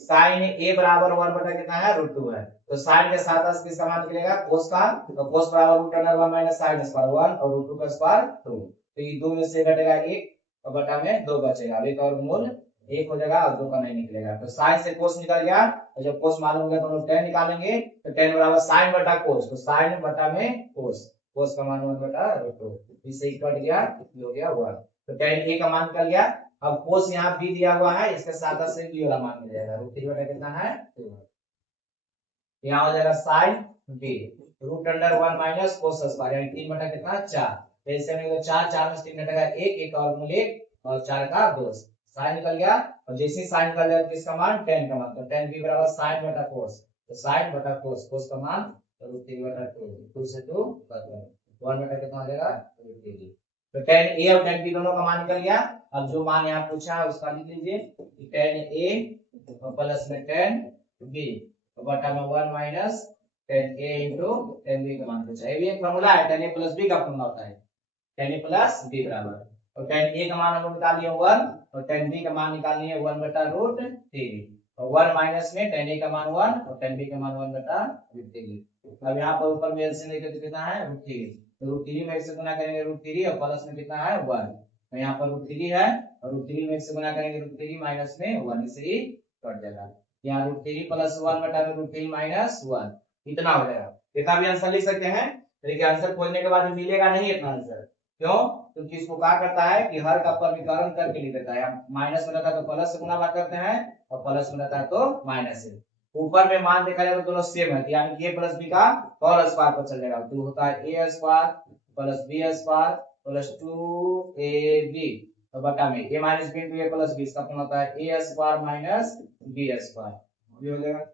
साइन ए बराबर 1 बटा कितना है √2 है, तो साइन के साथ साथ किसका मान निकलेगा कोस का, तो कोस बराबर √1 माइनस साइन स्क्वायर 1 और √2 का स्क्वायर 2। तो ये 2 में से घटेगा 1 और बटा में 2 बचेगा, एक और मूल 1 हो जाएगा और 2 का नहीं निकलेगा। तो साइन से कोस निकल गया और जब कोस मालूम हो गया तो हम लोग tan निकालेंगे। तो tan बराबर साइन बटा कोस, तो साइन बटा में कोस, कोस का मान 1 बटा √2, इससे कट गया, हो गया 1। तो tan a का मान निकल गया। अब कोस यहाँ b दिया हुआ है, इसके साथ से b वाला मान मिल जाएगा, √3 बटा कितना है 2। यहाँ हो जाएगा sin b √1 minus cos square, यानी 3 बटा कितना 4। तो ऐसे में 4 4 में 3 घटेगा 1 1 और मूल 1 और 4 का 2, sin निकल गया। और जैसे ही sin निकल जाएगा किसका मान tan का मान, तो tan b बराबर sin बटा कोस, तो sin बटा कोस, कोस का मान √3 बटा 2, 2 से 2 1 बटा कितना आ जाएगा √3। तो tan a और tan b दोनों का मान निकल गया। अब जो मान यहाँ पूछा है उसका लिख लीजिए, tan a प्लस में tan b बटा में 1 minus tan a into tan b का मान पूछा है। ये भी एक फॉर्मूला है, tan a प्लस b का फॉर्मूला होता है, tan a प्लस b बराबर, और tan a का मान हम लोग निकाल लिए 1 और tan b का मान निकाल लिए 1 बटा √3 और 1 माइनस में tan a का मान 1 और tan b का मान 1 बटा √3। अब यहाँ पर ऊपर में एलसीएम लेकर के कितना है √3, तो √3 में x से गुणा करेंगे √3 और प्लस में कितना है 1, तो यहाँ पर √3 है और √3 में x से गुणा करेंगे √3 माइनस में 1, इसे ही कट जाएगा। यहाँ √3 प्लस 1 बटा √3 माइनस 1 इतना हो जाएगा। इतना भी आंसर लिख सकते हैं, लेकिन आंसर खोजने के बाद मिलेगा नहीं इतना आंसर, क्यों, क्योंकि इसको क्या करता है कि हर का परिकरण करके लिख देता है। माइनस में रहता है तो प्लस से गुणा करते हैं और प्लस में रहता है तो माइनस से। ऊपर में मान देखा जाए तो दोनों सेम है, यानी कि a प्लस b का होल स्क्वायर पर चल जाएगा, तो होता है a square plus b square plus 2ab तो बटा में a minus b into a plus b, इसका फॉर्म होता है a square minus b square, ये हो जाएगा।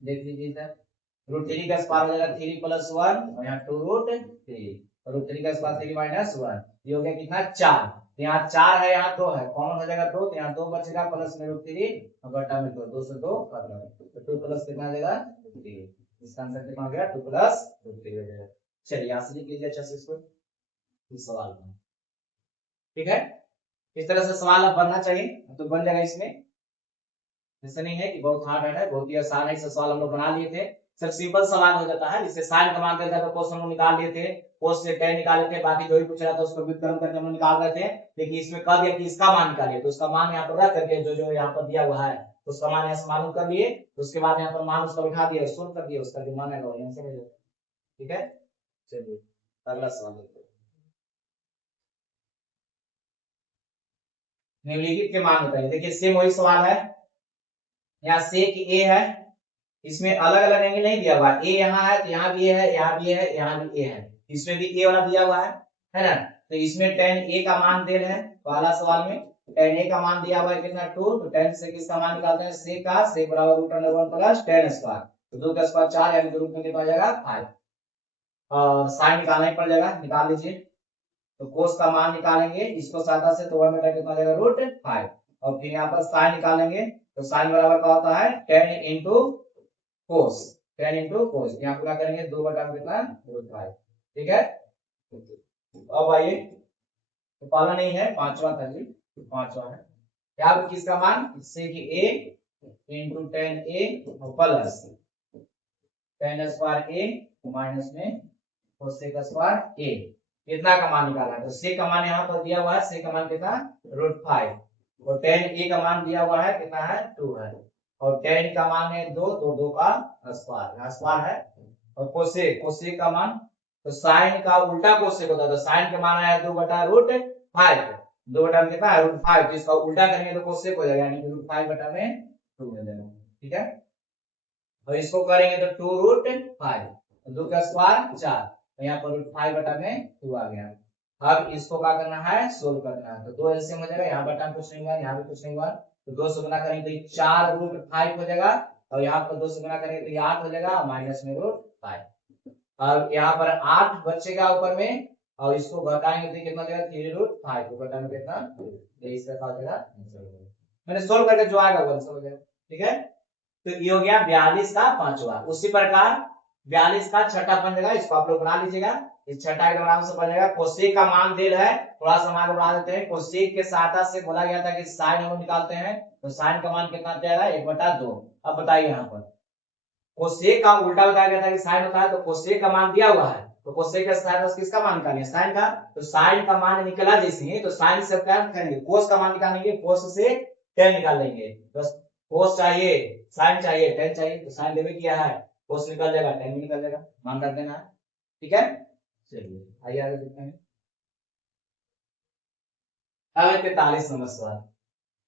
देख लीजिए सर, √3 का स्क्वायर हो जाएगा 3 प्लस 1 और यहाँ 2 √3 और √3 का स्क्वायर 3 माइनस 1, ये हो गया कितना 4। यहाँ 4 है यहाँ 2 है, कॉमन हो जाएगा 2, तो यहाँ 2 बचेगा प्लस में √3 और बटा में 2, 2 से 2 तो 2 प्लस कितना आ जाएगा 3, इसका आंसर कितना हो गया 2 प्लस √3 हो जाएगा। चलिए यहाँ से लिख लीजिए अच्छा से इसको इस सवाल में। ठीक है, इस तरह से सवाल अब बनना चाहिए तो बन जाएगा इसमें, ऐसा नहीं है कि बहुत हार्ड है, बहुत ही आसान है। इस सवाल हम लोग बना लिए थे, सब सिंपल सवाल हो जाता है। जिससे साइन का मान देता है तो कोस हम लोग निकाल लिए थे, कोस से tan निकाले थे, बाकी जो भी पूछ रहा था उसको व्युत्क्रम करके हम लोग निकाल रहे थे। लेकिन इसमें कह दिया कि इसका मान निकालिए, तो उसका मान यहाँ पर रख करके जो जो यहाँ पर दिया हुआ है उसका मान यहाँ से मालूम कर लिए, उसके बाद यहाँ पर मान उसका बिठा दिया, सोल्व कर दिया, उसका जो मान है वो यहाँ से मिल जाएगा। ठीक है, चलिए अगला सवाल देखते हैं। निम्नलिखित के मान बताइए। देखिए सेम वही सवाल है, यहाँ सेक ए है, इसमें अलग अलग एंगल नहीं दिया हुआ, ए यहाँ है तो यहाँ भी ए है, यहाँ भी है, यहाँ भी ए है, इसमें भी ए वाला दिया हुआ है ना। तो इसमें tan a का मान दे रहे हैं, पहला सवाल में tan a का मान दिया हुआ है कितना 2, तो tan से किसका मान निकालते हैं sec का, sec बराबर √1 प्लस tan स्क्वायर, तो 2 का स्क्वायर 4 यानी कि रूट में कितना आ जाएगा 5 और sin निकालना ही पड़ जाएगा, निकाल लीजिए। तो कोस का मान निकालेंगे, इसको सादा से तो 1 बटा कितना हो जाएगा √5, और फिर यहाँ पर साइन निकालेंगे तो साइन बराबर क्या होता है 10 इंटू कोस, 10 इंटू कोस, यहाँ पूरा करेंगे 2 बटा कितना √5। ठीक है, अब आइए, तो पहला नहीं है, पांचवा था जी, पांचवा है क्या किसका मान, इससे कि a into 10a plus 10 square a minus में कोसेक स्क्वायर a, कितना का मान निकाला है, तो c का मान यहाँ पर दिया हुआ है, c का मान कितना √5, और 10a का मान दिया हुआ है कितना है 2 है, और 10 का मान है 2, तो 2 का स्क्वायर है, और कोसेक, कोसेक का मान, तो साइन का उल्टा कोसेक होता है, तो साइन का मान आया 2 बटा √5, 2 बटा में कितना है √5, तो इसका उल्टा करेंगे तो कोसेक हो जाएगा, यानी कि √5 बटा में 2 हो जाएगा। ठीक है, और इसको करेंगे तो 2√5, 2 का स्क्वायर 4, तो यहाँ पर √5 बटा में 2 आ गया। अब इसको क्या करना है, सोल्व करना है, तो 2 एलसीएम हो जाएगा, यहाँ बटा में कुछ नहीं हुआ, यहाँ भी कुछ नहीं हुआ, तो 2 से गुना करेंगे तो 4√5 हो जाएगा, और यहाँ पर 2 से गुना करेंगे तो 8 हो जाएगा, माइनस में √5। अब यहाँ पर 8 बचेगा ऊपर में, और इसको घटाएंगे तो कितना हो जाएगा 3√5, तो घटा में कितना, तो इसका क्या हो जाएगा, मैंने सोल्व करके जो आएगा वो आंसर हो जाएगा। ठीक है, तो ये हो गया 42 का पांचवा। उसी प्रकार 42 का छठा बन जाएगा, इसको आप लोग बना लीजिएगा, इस छठा एकदम आराम से बन जाएगा। कोसेक का मान दिल है, थोड़ा सा मान बना देते हैं, कोसेक के सहायता से बोला गया था कि साइन हम निकालते हैं, तो साइन का मान कितना जाएगा 1/2। अब बताइए यहाँ पर कोसेक का उल्टा बताया गया था कि साइन होता है, तो कोसेक का मान दिया हुआ है, तो कोसेक के सहायता से किसका मान निकालेंगे, साइन का, तो साइन का मान निकला जैसे ही, तो साइन से क्या करेंगे, कोस का मान निकालेंगे, कोस से 10 निकाल लेंगे, तो कोस चाहिए, साइन चाहिए, 10 चाहिए, तो साइन देवे किया है, कोस निकल जाएगा, 10 भी निकल जाएगा, मान रख देना है। ठीक है, चलिए आइए आगे देखते हैं। अब 43 नंबर सवाल,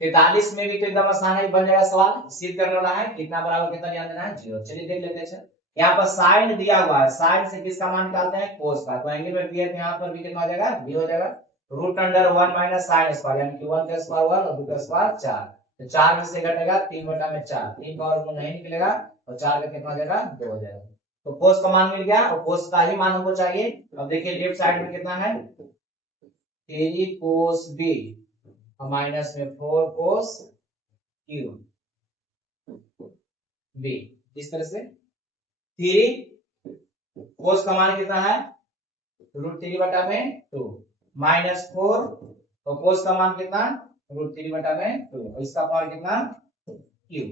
43 में भी तो एकदम आसान है, बन जाएगा सवाल, सिद्ध करने वाला है, कितना बराबर कितना ध्यान देना है 0। चलिए देख लेते हैं, यहाँ पर साइन दिया हुआ है, साइन से किसका मान निकालते हैं, कोस का, तो एंगल में भी है, यहाँ पर भी कितना हो जाएगा b हो जाएगा, √1 माइनस साइन स्क्वायर, यानी कि 1 का स्क्वायर 1 और 2 का स्क्वायर 4, तो 4 में से घटेगा 3 बटा में 4, 3 का वर्गमूल नहीं निकलेगा, और 4 का कितना हो जाएगा 2 हो जाएगा, तो कोस का मान मिल गया, और कोस का ही मान हमको चाहिए। अब देखिए लेफ्ट साइड में कितना है 3 कोस b माइनस में 4 कोस q b, इस तरह से 3 कोस का मान कितना है √3 बटा में 2 माइनस 4, और कोस का मान कितना √3 बटा में 2, और इसका पावर कितना q,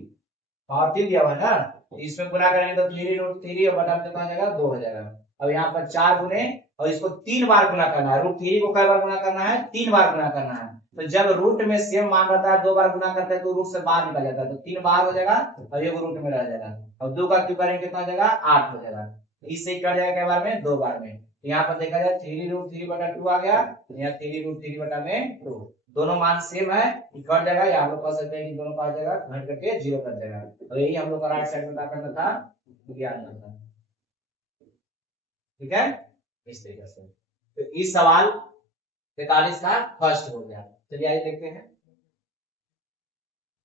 पावर 3 दिया हुआ है ना, इसमें गुना करेंगे तो 3 √3 और बटा में कितना हो जाएगा 2 हो जाएगा। अब यहाँ पर 4 गुने, और इसको 3 बार गुना करना है, √3 को कई बार गुना करना है, 3 बार गुना करना है, तो जब रूट में सेम मान रहता है 2 बार गुना करते हैं तो रूट से बाहर निकल जाता है, तो 3 बार हो जाएगा, और ये रूट में रह जाएगा, और 2 का क्यूब करेंगे कितना हो जाएगा 8 हो जाएगा, इससे कट जाएगा कई बार में 2 बार में, तो यहाँ पर देखा जाए 3√3 बटा 2 आ गया, यहाँ 3√3 बटा में 2, दोनों मान सेम है, कट जाएगा, या हम लोग कह सकते हैं कि दोनों का जाएगा घट करके 0 कर जाएगा, और यही हम लोग का राइट साइड में क्या करना था, ज्ञान था। ठीक है, इस तरीके से, तो इस सवाल 43 का फर्स्ट हो गया। चलिए आइए देखते हैं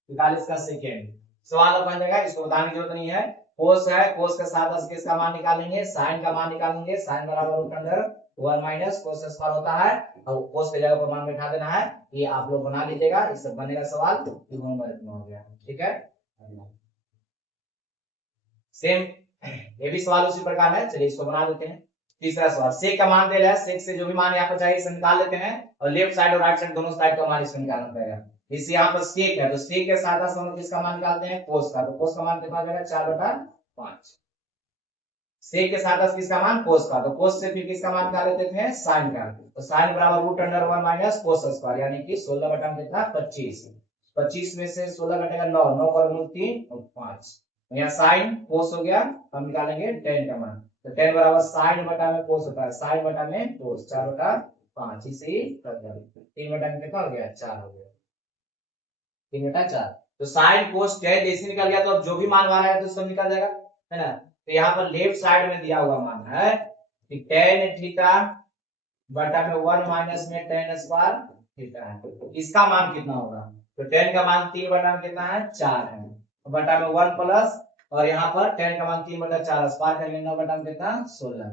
43 का सेकेंड सवाल बन जाएगा, इसको बताने की जरूरत नहीं है, कोस है, कोस के साथ किसका मान निकालेंगे, साइन का मान निकालेंगे, साइन बराबर √1 माइनस कोस स्क्वायर होता है, और कोस के जगह पर मान बैठा देना है, ये आप लोग बना लीजिएगा, इससे बनेगा सवाल, होमवर्क में हो गया। ठीक है, सेम ये भी सवाल उसी प्रकार है, चलिए इसको बना देते हैं। तीसरा सवाल, सेक का मान दे रहा है, सेक से जो भी मान यहाँ पर चाहिए इसे निकाल लेते हैं, और लेफ्ट साइड और राइट साइड दोनों साइड को हमारे इसको निकालना पड़ेगा। इसे यहाँ पर सेक है, तो सेक के साथ हम किसका मान निकालते हैं, कोस का, तो कोस का मान कितना जाएगा 4/5, सेक के साथ किसका मान कोस का, तो कोस से फिर किसका मान निकाल लेते थे साइन का, तो साइन बराबर √1 माइनस कोस स्क्वायर, यानी कि 16 बटा में कितना 25, 25 में से 16 घटेगा 9, 9 का वर्गमूल 3 और 5, यहाँ साइन कोस हो गया, हम निकालेंगे tan का मान, तो tan बराबर साइन बटा में कोस होता है, साइन बटा में कोस 4/5, इसे ही कर दिया, 3 बटा में कितना हो गया 4 हो गया, 3/4, तो साइन कोस tan जैसे निकल गया, तो अब जो भी मान आ रहा है तो उसको निकल जाएगा, है ना, तो यहाँ पर लेफ्ट साइड में दिया हुआ मान है कि tan थीटा बटा में 1 माइनस में tan स्क्वायर थीटा है, इसका मान कितना होगा, तो tan का मान 3 बटा में कितना है 4 है, बटा में 1 प्लस, और यहाँ पर tan का मान 3/4 स्क्वायर करेंगे 9 बटा में कितना 16,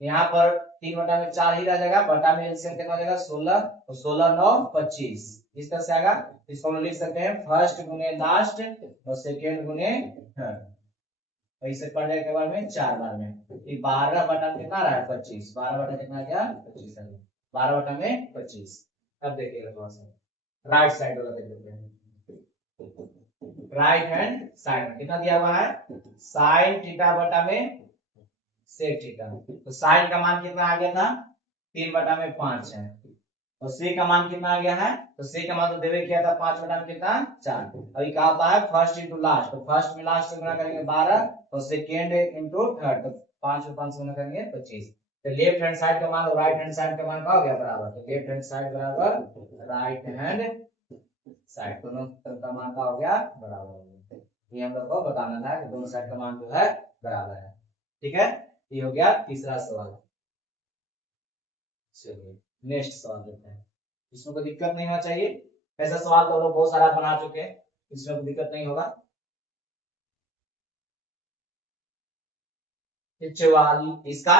यहाँ पर 3/4 ही रह जाएगा, बटा में एलसीएम कितना हो जाएगा 16, तो 16 9 25 इस तरह से आएगा। इसको हम लोग लिख सकते हैं फर्स्ट गुने लास्ट और सेकेंड गुने थर्ड। ऐसे पढ़ जाएगा के बार में 4 बार में, ये 12 बटा में कितना रहा है 25, 12 बटा कितना आ गया 25 आ गया, 12 बटा में 25। अब देखिएगा थोड़ा सा राइट साइड वाला देख लेते हैं। राइट हैंड साइड में कितना दिया हुआ है साइन थीटा बटा में सेक थीटा, तो साइन का मान कितना आ गया था 3/5 है, और सेक का मान कितना आ गया है, तो सेक का मान तो देवे किया था 5/में कितना 4। अभी कहा होता है फर्स्ट इंटू लास्ट, तो फर्स्ट में लास्ट से गुना करेंगे 12 और सेकेंड इंटू थर्ड, तो 5 में 5 से गुना करेंगे 25। तो लेफ्ट हैंड साइड का मान और राइट हैंड साइड का मान क्या हो गया बराबर, तो लेफ्ट हैंड साइड बराबर राइट हैंड साइड, दोनों तरफ का मान क्या हो गया बराबर हो गया। ये हम लोग को बताना था कि दोनों साइड का मान जो है बराबर है। ठीक है, ये हो गया तीसरा सवाल। चलिए नेक्स्ट सवाल देखते हैं, इसमें कोई दिक्कत नहीं होना चाहिए, ऐसा सवाल तो लोग बहुत सारा बना चुके हैं, इसमें कोई दिक्कत नहीं होगा। 44 इसका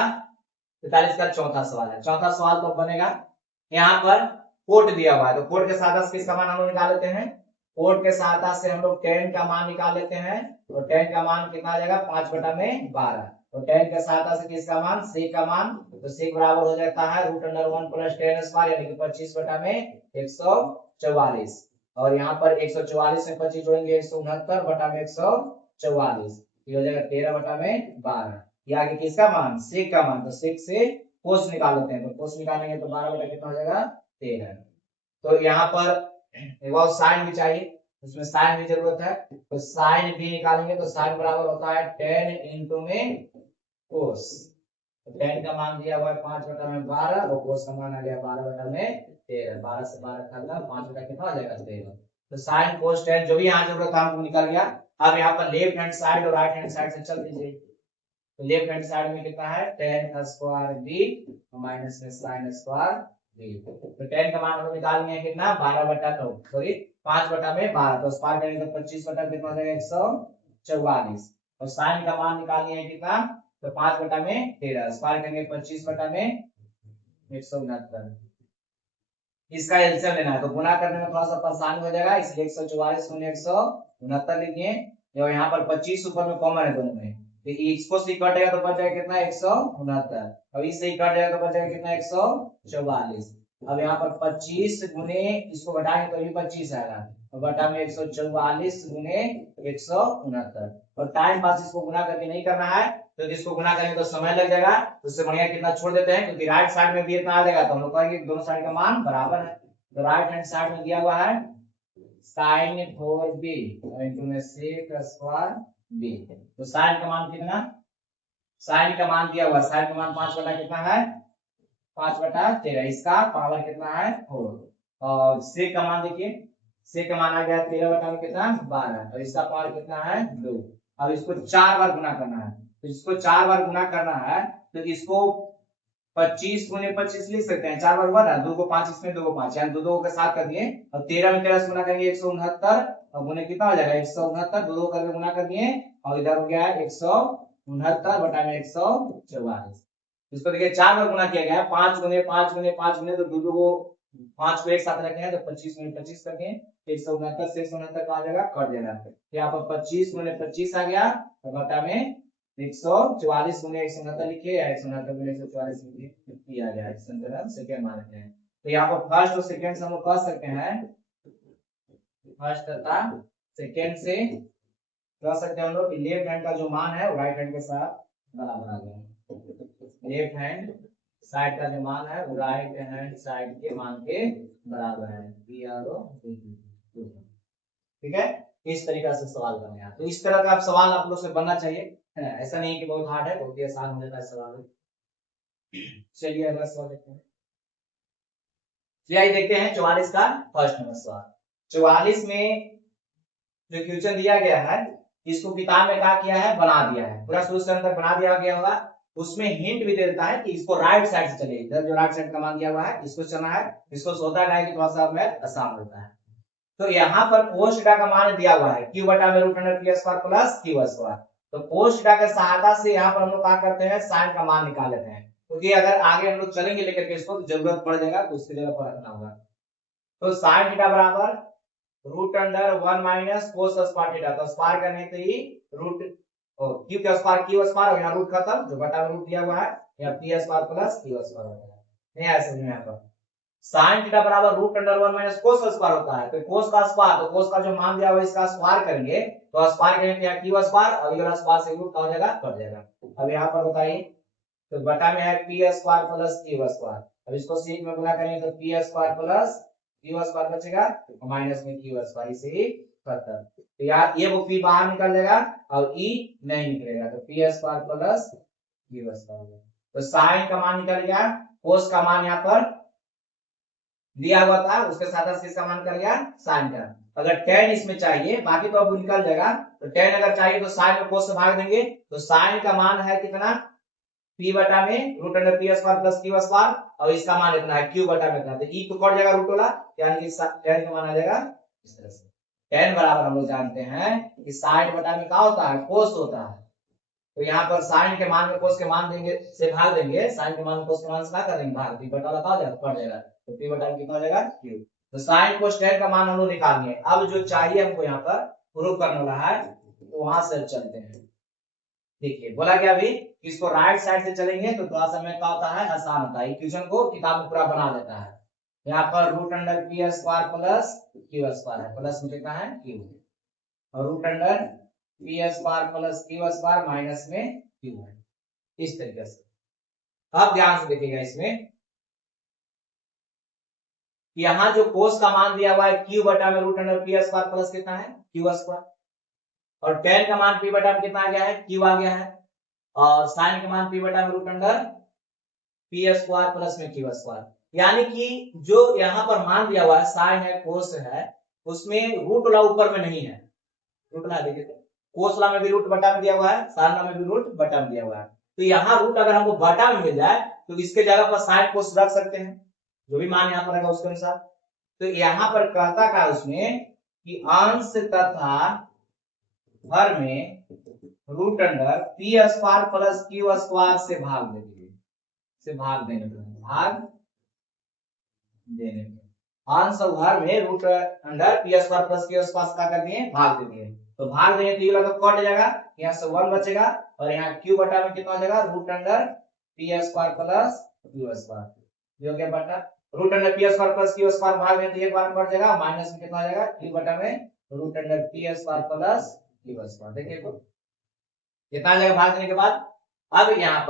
43 का चौथा सवाल है। चौथा सवाल तो बनेगा, यहाँ पर कोट दिया हुआ है, तो कोट के सहायता से किसका मान हम लोग निकाल लेते हैं, कोट के सहायता से हम लोग tan का मान निकाल लेते हैं, तो tan का मान कितना आ जाएगा 5/12, तो tan के सहायता से किसका मान sec का मान, तो sec बराबर हो जाता है √1 प्लस tan स्क्वायर यानी कि 25/144, और यहाँ पर 144 में 25 जोड़ेंगे 169/144, ये हो जाएगा 13/12। ये आगे किसका मान sec का मान, तो sec से कोस निकाल लेते हैं, तो कोस निकालेंगे तो 12 बटा कितना हो जाएगा 13। तो यहाँ पर साइन भी चाहिए, उसमें साइन भी जरूरत है, तो साइन भी निकालेंगे, तो साइन बराबर होता है tan इंटू में कोस, तो tan का मान दिया हुआ है 5/12 और कोस का मान आ गया 12/13, 12 से 12 खत्म, 5 बटा कितना हो जाएगा 13, तो साइन कोस tan जो भी यहाँ जरूरत था हमको निकल गया। अब यहाँ पर लेफ्ट हैंड साइड और राइट हैंड साइड से चल दीजिए, तो लेफ्ट हैंड साइड में कितना है tan स्क्वायर b माइनस में sin स्क्वायर b, तो tan का मान हम लोग निकाल लिए कितना 12/9 सॉरी 5/12, तो स्क्वायर करेंगे तो 25 बटा कितना हो जाएगा 144, और sin का मान निकाल लिए कितना, तो 5/13 स्क्वायर करेंगे 25/169, इसका एलसीएम लेना है, तो गुणा करने में थोड़ा सा परेशानी हो जाएगा, इसलिए 144 गुने 169 लिखिए, और यहाँ पर 25 ऊपर में कॉमन है दोनों में, तो इसको से कटेगा तो बच जाएगा कितना 169, अब इससे कट जाएगा तो बच जाएगा कितना 144। अब यहाँ पर 25 गुने इसको घटाएंगे तो भी 25 आएगा, और बटा में 144 गुने 169, और टाइम पास इसको गुना करके नहीं करना है, तो इसको गुना करेंगे तो समय लग जाएगा, तो उससे बढ़िया कितना छोड़ देते हैं, क्योंकि राइट साइड में भी इतना आ जाएगा, तो हम लोग कहेंगे दोनों साइड का मान बराबर है। तो राइट हैंड साइड में दिया हुआ है sin 4b इंटू में sec स्क्वायर b, तो sin का मान कितना, sin का मान दिया हुआ है, sin का मान 5 बटा कितना है 5/13, इसका पावर कितना है 4, और sec का मान देखिए, sec का मान आ गया 13 बटा कितना 12, और इसका पावर कितना है 2। अब इसको 4 बार गुना करना है, तो इसको 4 बार गुना करना है, तो इसको 25 गुने 25 लिख सकते हैं, 4 बार हुआ ना, 2 को 5 इसमें 2 को 5 यानी 2 के साथ कर दिए, और 13 में 13 से गुना करेंगे 169, और गुने कितना हो जाएगा 169, 2 करके गुना कर दिए, और इधर हो गया 169 बटा में 144, इसको देखिए 4 बार गुना किया गया है, 5 गुने 5 गुने 5 गुने, तो 2 को 5 को एक साथ रखे हैं, तो 25 गुने 25 करके 169 से 169 का आ जाएगा कट देना, यहाँ पर 25 गुने 25 आ गया, और बटा में 144 गुने 169 लिखिए या 169 गुने 144 लिखिए, आ गया सेकंड मान लेते हैं। तो यहाँ पर फर्स्ट और सेकंड से हम लोग कह सकते हैं, फर्स्ट तथा सेकंड से कह सकते हैं हम लोग कि लेफ्ट हैंड का जो मान है वो राइट हैंड के साथ बराबर आ गया, लेफ्ट हैंड साइड का जो मान है वो राइट हैंड साइड के मान के बराबर है, ठीक है। इस तरीका से सवाल करना है, तो इस तरह का सवाल आप लोग से बनना चाहिए, ऐसा नहीं कि बहुत हार्ड है, बहुत ही आसान हो जाता है सवाल। चलिए अगला सवाल देखते हैं, चलिए देखते हैं 44 का फर्स्ट नंबर सवाल। 44 में जो क्वेश्चन दिया गया है, इसको किताब में क्या किया है बना दिया है, पूरा शुरू से अंत तक बना दिया गया होगा, उसमें हिंट भी देता है कि इसको राइट साइड से चलिए, इधर जो राइट साइड का मान दिया हुआ है इसको चलना है, इसको सोता है कि थोड़ा सा मैथ आसान होता है। तो यहाँ पर cos थीटा का मान दिया हुआ है q बटा में √p² प्लस q², तो cos थीटा के सहायता से यहाँ पर हम लोग क्या करते हैं साइन का मान निकाल लेते हैं, क्योंकि अगर आगे हम लोग चलेंगे लेकर के इसको तो जरूरत पड़ जाएगा तो उसकी जगह पर रखना होगा। तो साइन थीटा बराबर root under 1 minus cos square theta. तो स्क्वायर करने से ही रूट क्यू का स्क्वायर क्यू स्क्वायर और यहाँ रूट खत्म, जो बटा में रूट दिया हुआ है यहाँ P square plus Q square होता है। नहीं आया समझ में यहाँ पर साइन थीटा बराबर root under 1 minus cos square होता है। तो कोस का स्क्वायर, तो कोस का जो मान दिया हुआ है इसका स्क्वायर करेंगे तो स्क्वायर करेंगे यहाँ क्यू स्क्वायर और ये वाला स्क्वायर से रूट का हो जाएगा कट जाएगा। अब यहाँ पर बताइए तो बटा में है P square plus Q square. अब इसको सीख में गुना करेंगे तो P square plus Q square बचेगा और माइनस में क्यू स्क्वायर इसे ही खत्म। तो यार ये वो पी बाहर निकल जाएगा और ई नहीं निकलेगा, तो P square plus Q square. तो साइन का मान निकल गया, कोस का मान यहाँ पर दिया हुआ था उसके साथ किसका मान कर गया साइन का। अगर tan इसमें चाहिए बाकी तो अब निकल जाएगा, तो tan अगर चाहिए तो साइन में कोस से भाग देंगे। तो साइन का मान है कितना p बटा में root under P square plus Q square और इसका मान इतना है q बटा में इतना, तो e तो कट जाएगा रूट वाला यानी कि tan का मान आ जाएगा इस तरह से। tan बराबर हम लोग जानते हैं कि साइन बटा में क्या होता है कोस होता है। तो यहाँ पर साइन के मान में कोस के मान देंगे से भाग देंगे, साइन के मान में कोस के मान से क्या कर देंगे भाग, p बटा वाला क्या हो जाएगा कट जाएगा, तो p बटा में कितना हो जाएगा q। तो साइन कोस tan का मान हम लोग निकालेंगे। अब जो चाहिए हमको यहाँ पर प्रूव करने वाला है तो वहां से चलते हैं। देखिए बोला क्या अभी इसको राइट साइड से चलेंगे तो थोड़ा सा में क्या होता है आसान होता है, इक्वेशन को किताब में पूरा बना देता है। यहाँ पर root under P square plus Q square है, प्लस में कितना है क्यू और root under P square plus Q square minus में क्यू है इस तरीके से। अब ध्यान से देखिएगा इसमें यहाँ जो कोस का मान दिया हुआ है क्यू बटा में root under P square plus कितना है क्यू स्क्वायर और tan का मान p बटा में कितना आ गया है q आ गया है और sin का मान p बटा में root under P square plus में क्यू स्क्वायर। यानी कि जो यहाँ पर मान दिया हुआ है sin है cos है उसमें रूट वाला ऊपर में नहीं है, रूट वाला देखिए तो cos वाला में भी रूट बटा में दिया हुआ है, sin वाला में भी रूट बटा में दिया हुआ है। तो यहाँ रूट अगर हमको बटा में मिल जाए तो इसके जगह पर sin cos रख सकते हैं, जो भी मान यहाँ पर रहेगा उसके अनुसार। तो यहाँ पर कहता क्या उसमें कि अंश तथा हर में root under P square plus Q square से भाग देंगे, से भाग देने पे भाग देने पे अंश और हर में root under P square plus Q square का कर दिए भाग दे दिए। तो भाग देंगे तो ये वाला तो कट जाएगा, यहाँ से 1 बचेगा और यहाँ क्यू बटा में कितना हो जाएगा root under P square plus Q square, जो क्या बटा root under P square plus Q square भाग में तो एक बार कट जाएगा माइनस में कितना हो जाएगा क्यू बटा में root under P square plus Q square. देखिए तो कितना जाएगा भाग देने के बाद। अब यहाँ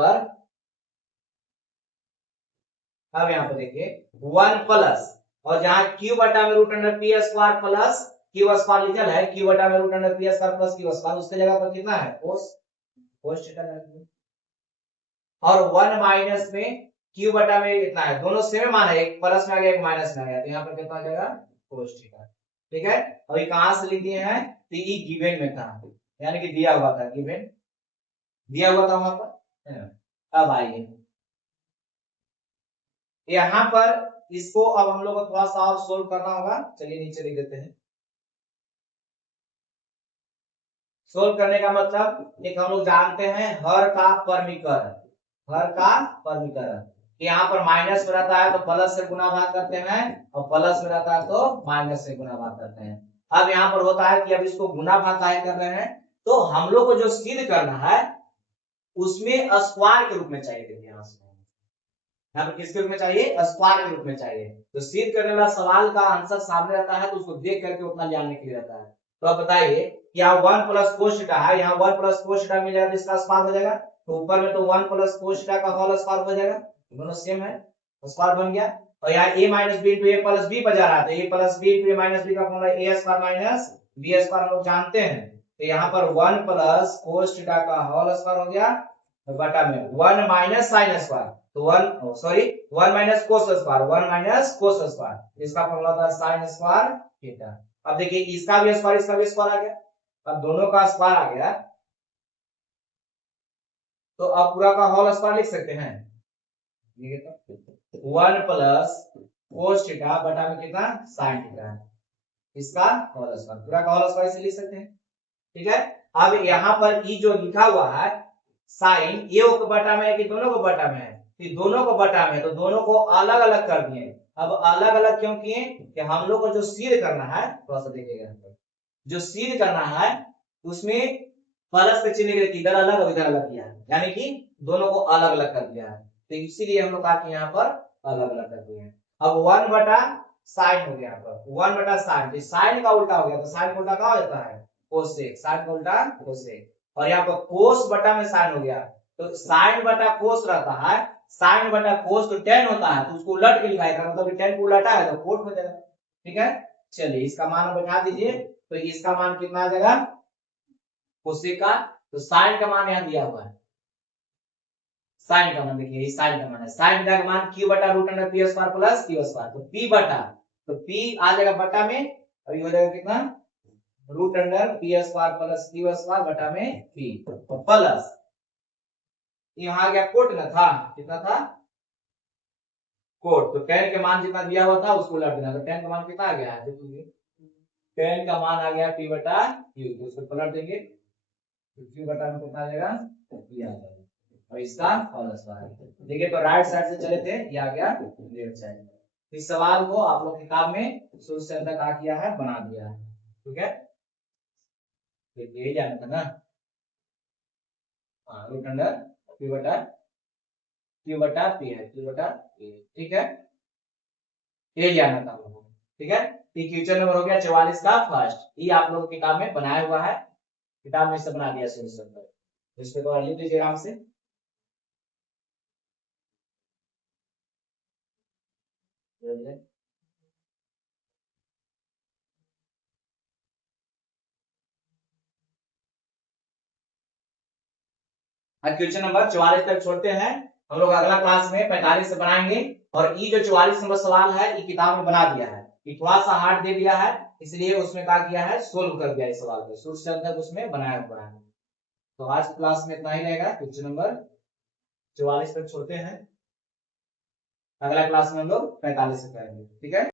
पर देखिए 1 प्लस और जहां q बटा में root under P square plus Q square लिखल है q बटा में root under P square plus Q square उसके जगह पर कितना है कोस थीटा और 1 माइनस में q बटा में इतना है, दोनों सेम मान है, एक प्लस में आ गया एक माइनस में आ गया, तो यहाँ पर कितना आ जाएगा कोस थीटा। ठीक है और ये कहां से लिख दिए हैं तो ये गिवन में था यानी कि दिया हुआ था, गिवन दिया हुआ था वहां पर। अब आइए यहाँ पर इसको अब हम लोग को थोड़ा सा और सोल्व करना होगा, चलिए नीचे लिख देते हैं। सोल्व करने का मतलब एक हम लोग जानते हैं हर का परमीकरण, हर का परमीकरण यहाँ पर माइनस में रहता है तो प्लस से गुना भाग करते हैं और प्लस में रहता है तो माइनस से गुना भाग करते हैं। अब यहाँ पर होता है कि अब इसको गुना भाग काहे कर रहे हैं तो हम लोग को जो सिद्ध करना है उसमें स्क्वायर के रूप में चाहिए, देखिए यहाँ पर किसके रूप में चाहिए स्क्वायर के रूप में चाहिए। तो सिद्ध करने वाला सवाल का आंसर सामने रहता है तो उसको देख करके उतना जानने के लिए रहता है। तो अब बताइए कि यहाँ 1 प्लस कोस थीटा है, यहाँ 1 प्लस कोस थीटा मिल जाएगा तो इसका स्क्वायर हो जाएगा, तो ऊपर में तो 1 प्लस कोस थीटा का होल स्क्वायर हो जाएगा, दोनों सेम है स्क्वायर बन गया। और यहाँ a minus B into A plus B पर जा रहा है तो a plus B into A minus B का formula a square minus b square हम लोग जानते हैं। तो यहाँ पर 1 प्लस कोस थीटा का होल स्क्वायर हो गया बटा में 1 माइनस साइन स्क्वायर, तो 1 minus cos square, 1 minus cos square, इसका फॉर्मूला था साइन स्क्वायर थीटा। अब देखिए इसका भी स्क्वायर इसका भी स्क्वायर आ गया, अब दोनों का स्क्वायर आ गया तो अब पूरा का होल स्क्वायर लिख सकते हैं। 1 प्लस कोस थीटा बटा में कितना साइन थीटा, इसका होल स्क्वायर, पूरा का होल स्क्वायर इसे लिख सकते हैं। ठीक है अब यहाँ पर ई जो लिखा हुआ है साइन ये को बटा में है कि दोनों को बटा में है, कि दोनों को बटा में, तो दोनों को अलग अलग कर दिए। अब अलग अलग क्यों किए कि हम लोग को जो सिद्ध करना है, थोड़ा सा देखिएगा, जो सिद्ध करना है उसमें प्लस के चिन्ह के इधर अलग और इधर अलग किया है, यानी कि दोनों को अलग अलग कर दिया है। तो इसीलिए हम लोग कहा कि यहाँ पर अलग अलग कर दिए। अब 1/sin हो गया, यहाँ पर 1/sin, साइन का उल्टा हो गया, तो साइन का उल्टा क्या हो जाता है, कोसेक, साइन का उल्टा कोसेक। और यहाँ पर कोस बटा में साइन हो गया, तो साइन बटा कोस रहता है, साइन बटा कोस तो tan होता है, तो उसको उलट के लिखा है, मतलब tan को उलटा है तो कोट हो जाएगा। ठीक है, चलिए इसका मान बैठा दीजिए, तो इसका मान कितना आ जाएगा कोसेक का, तो साइन का मान यहाँ दिया हुआ है, साइन का मान देखिए, ये साइन का मान है, साइन का मान q बटा root under P square plus q square, तो p बटा, तो p आ जाएगा बटा में, और ये हो जाएगा कितना root under P square plus q square बटा में p, तो प्लस यहाँ आ गया कोट ना था, कितना था कोट, तो tan के मान जितना दिया हुआ था उसको उलट देना, तो tan का मान कितना आ गया है, देखिए tan का मान आ गया p बटा q, तो उसको पलट देंगे, तो q बटा में कितना आ जाएगा p आ जाएगा, और इसका प्लस देखिए, तो राइट साइड से चले थे, ये आ गया लेफ्ट साइड। इस सवाल को आप लोग किताब में शुरू से अंत तक आ किया है, बना दिया है। ठीक है, यही जानना था ना, हाँ रूट अंडर p बटा p है, p बटा p, ठीक है, ये जानना था हम लोगों को। ठीक है, ये क्वेश्चन नंबर हो गया 44 का फर्स्ट, ये आप लोग किताब में बनाया हुआ है, किताब में से बना दिया शुरू से अंत तक, इसको तो लिख लीजिए आराम से। क्वेश्चन नंबर 44 तक छोड़ते हैं, हम लोग अगला क्लास में 45 से बनाएंगे। और ये जो 44 नंबर सवाल है ये किताब में बना दिया है, ये थोड़ा सा हार्ड दे दिया है, इसलिए उसमें क्या किया है सोल्व कर दिया इस सवाल को, शुरू से अंत तक उसमें बनाया हुआ है। तो आज की क्लास में इतना ही रहेगा, क्वेश्चन नंबर 44 तक छोड़ते हैं, अगला क्लास में हम लोग 45 से करेंगे। ठीक है।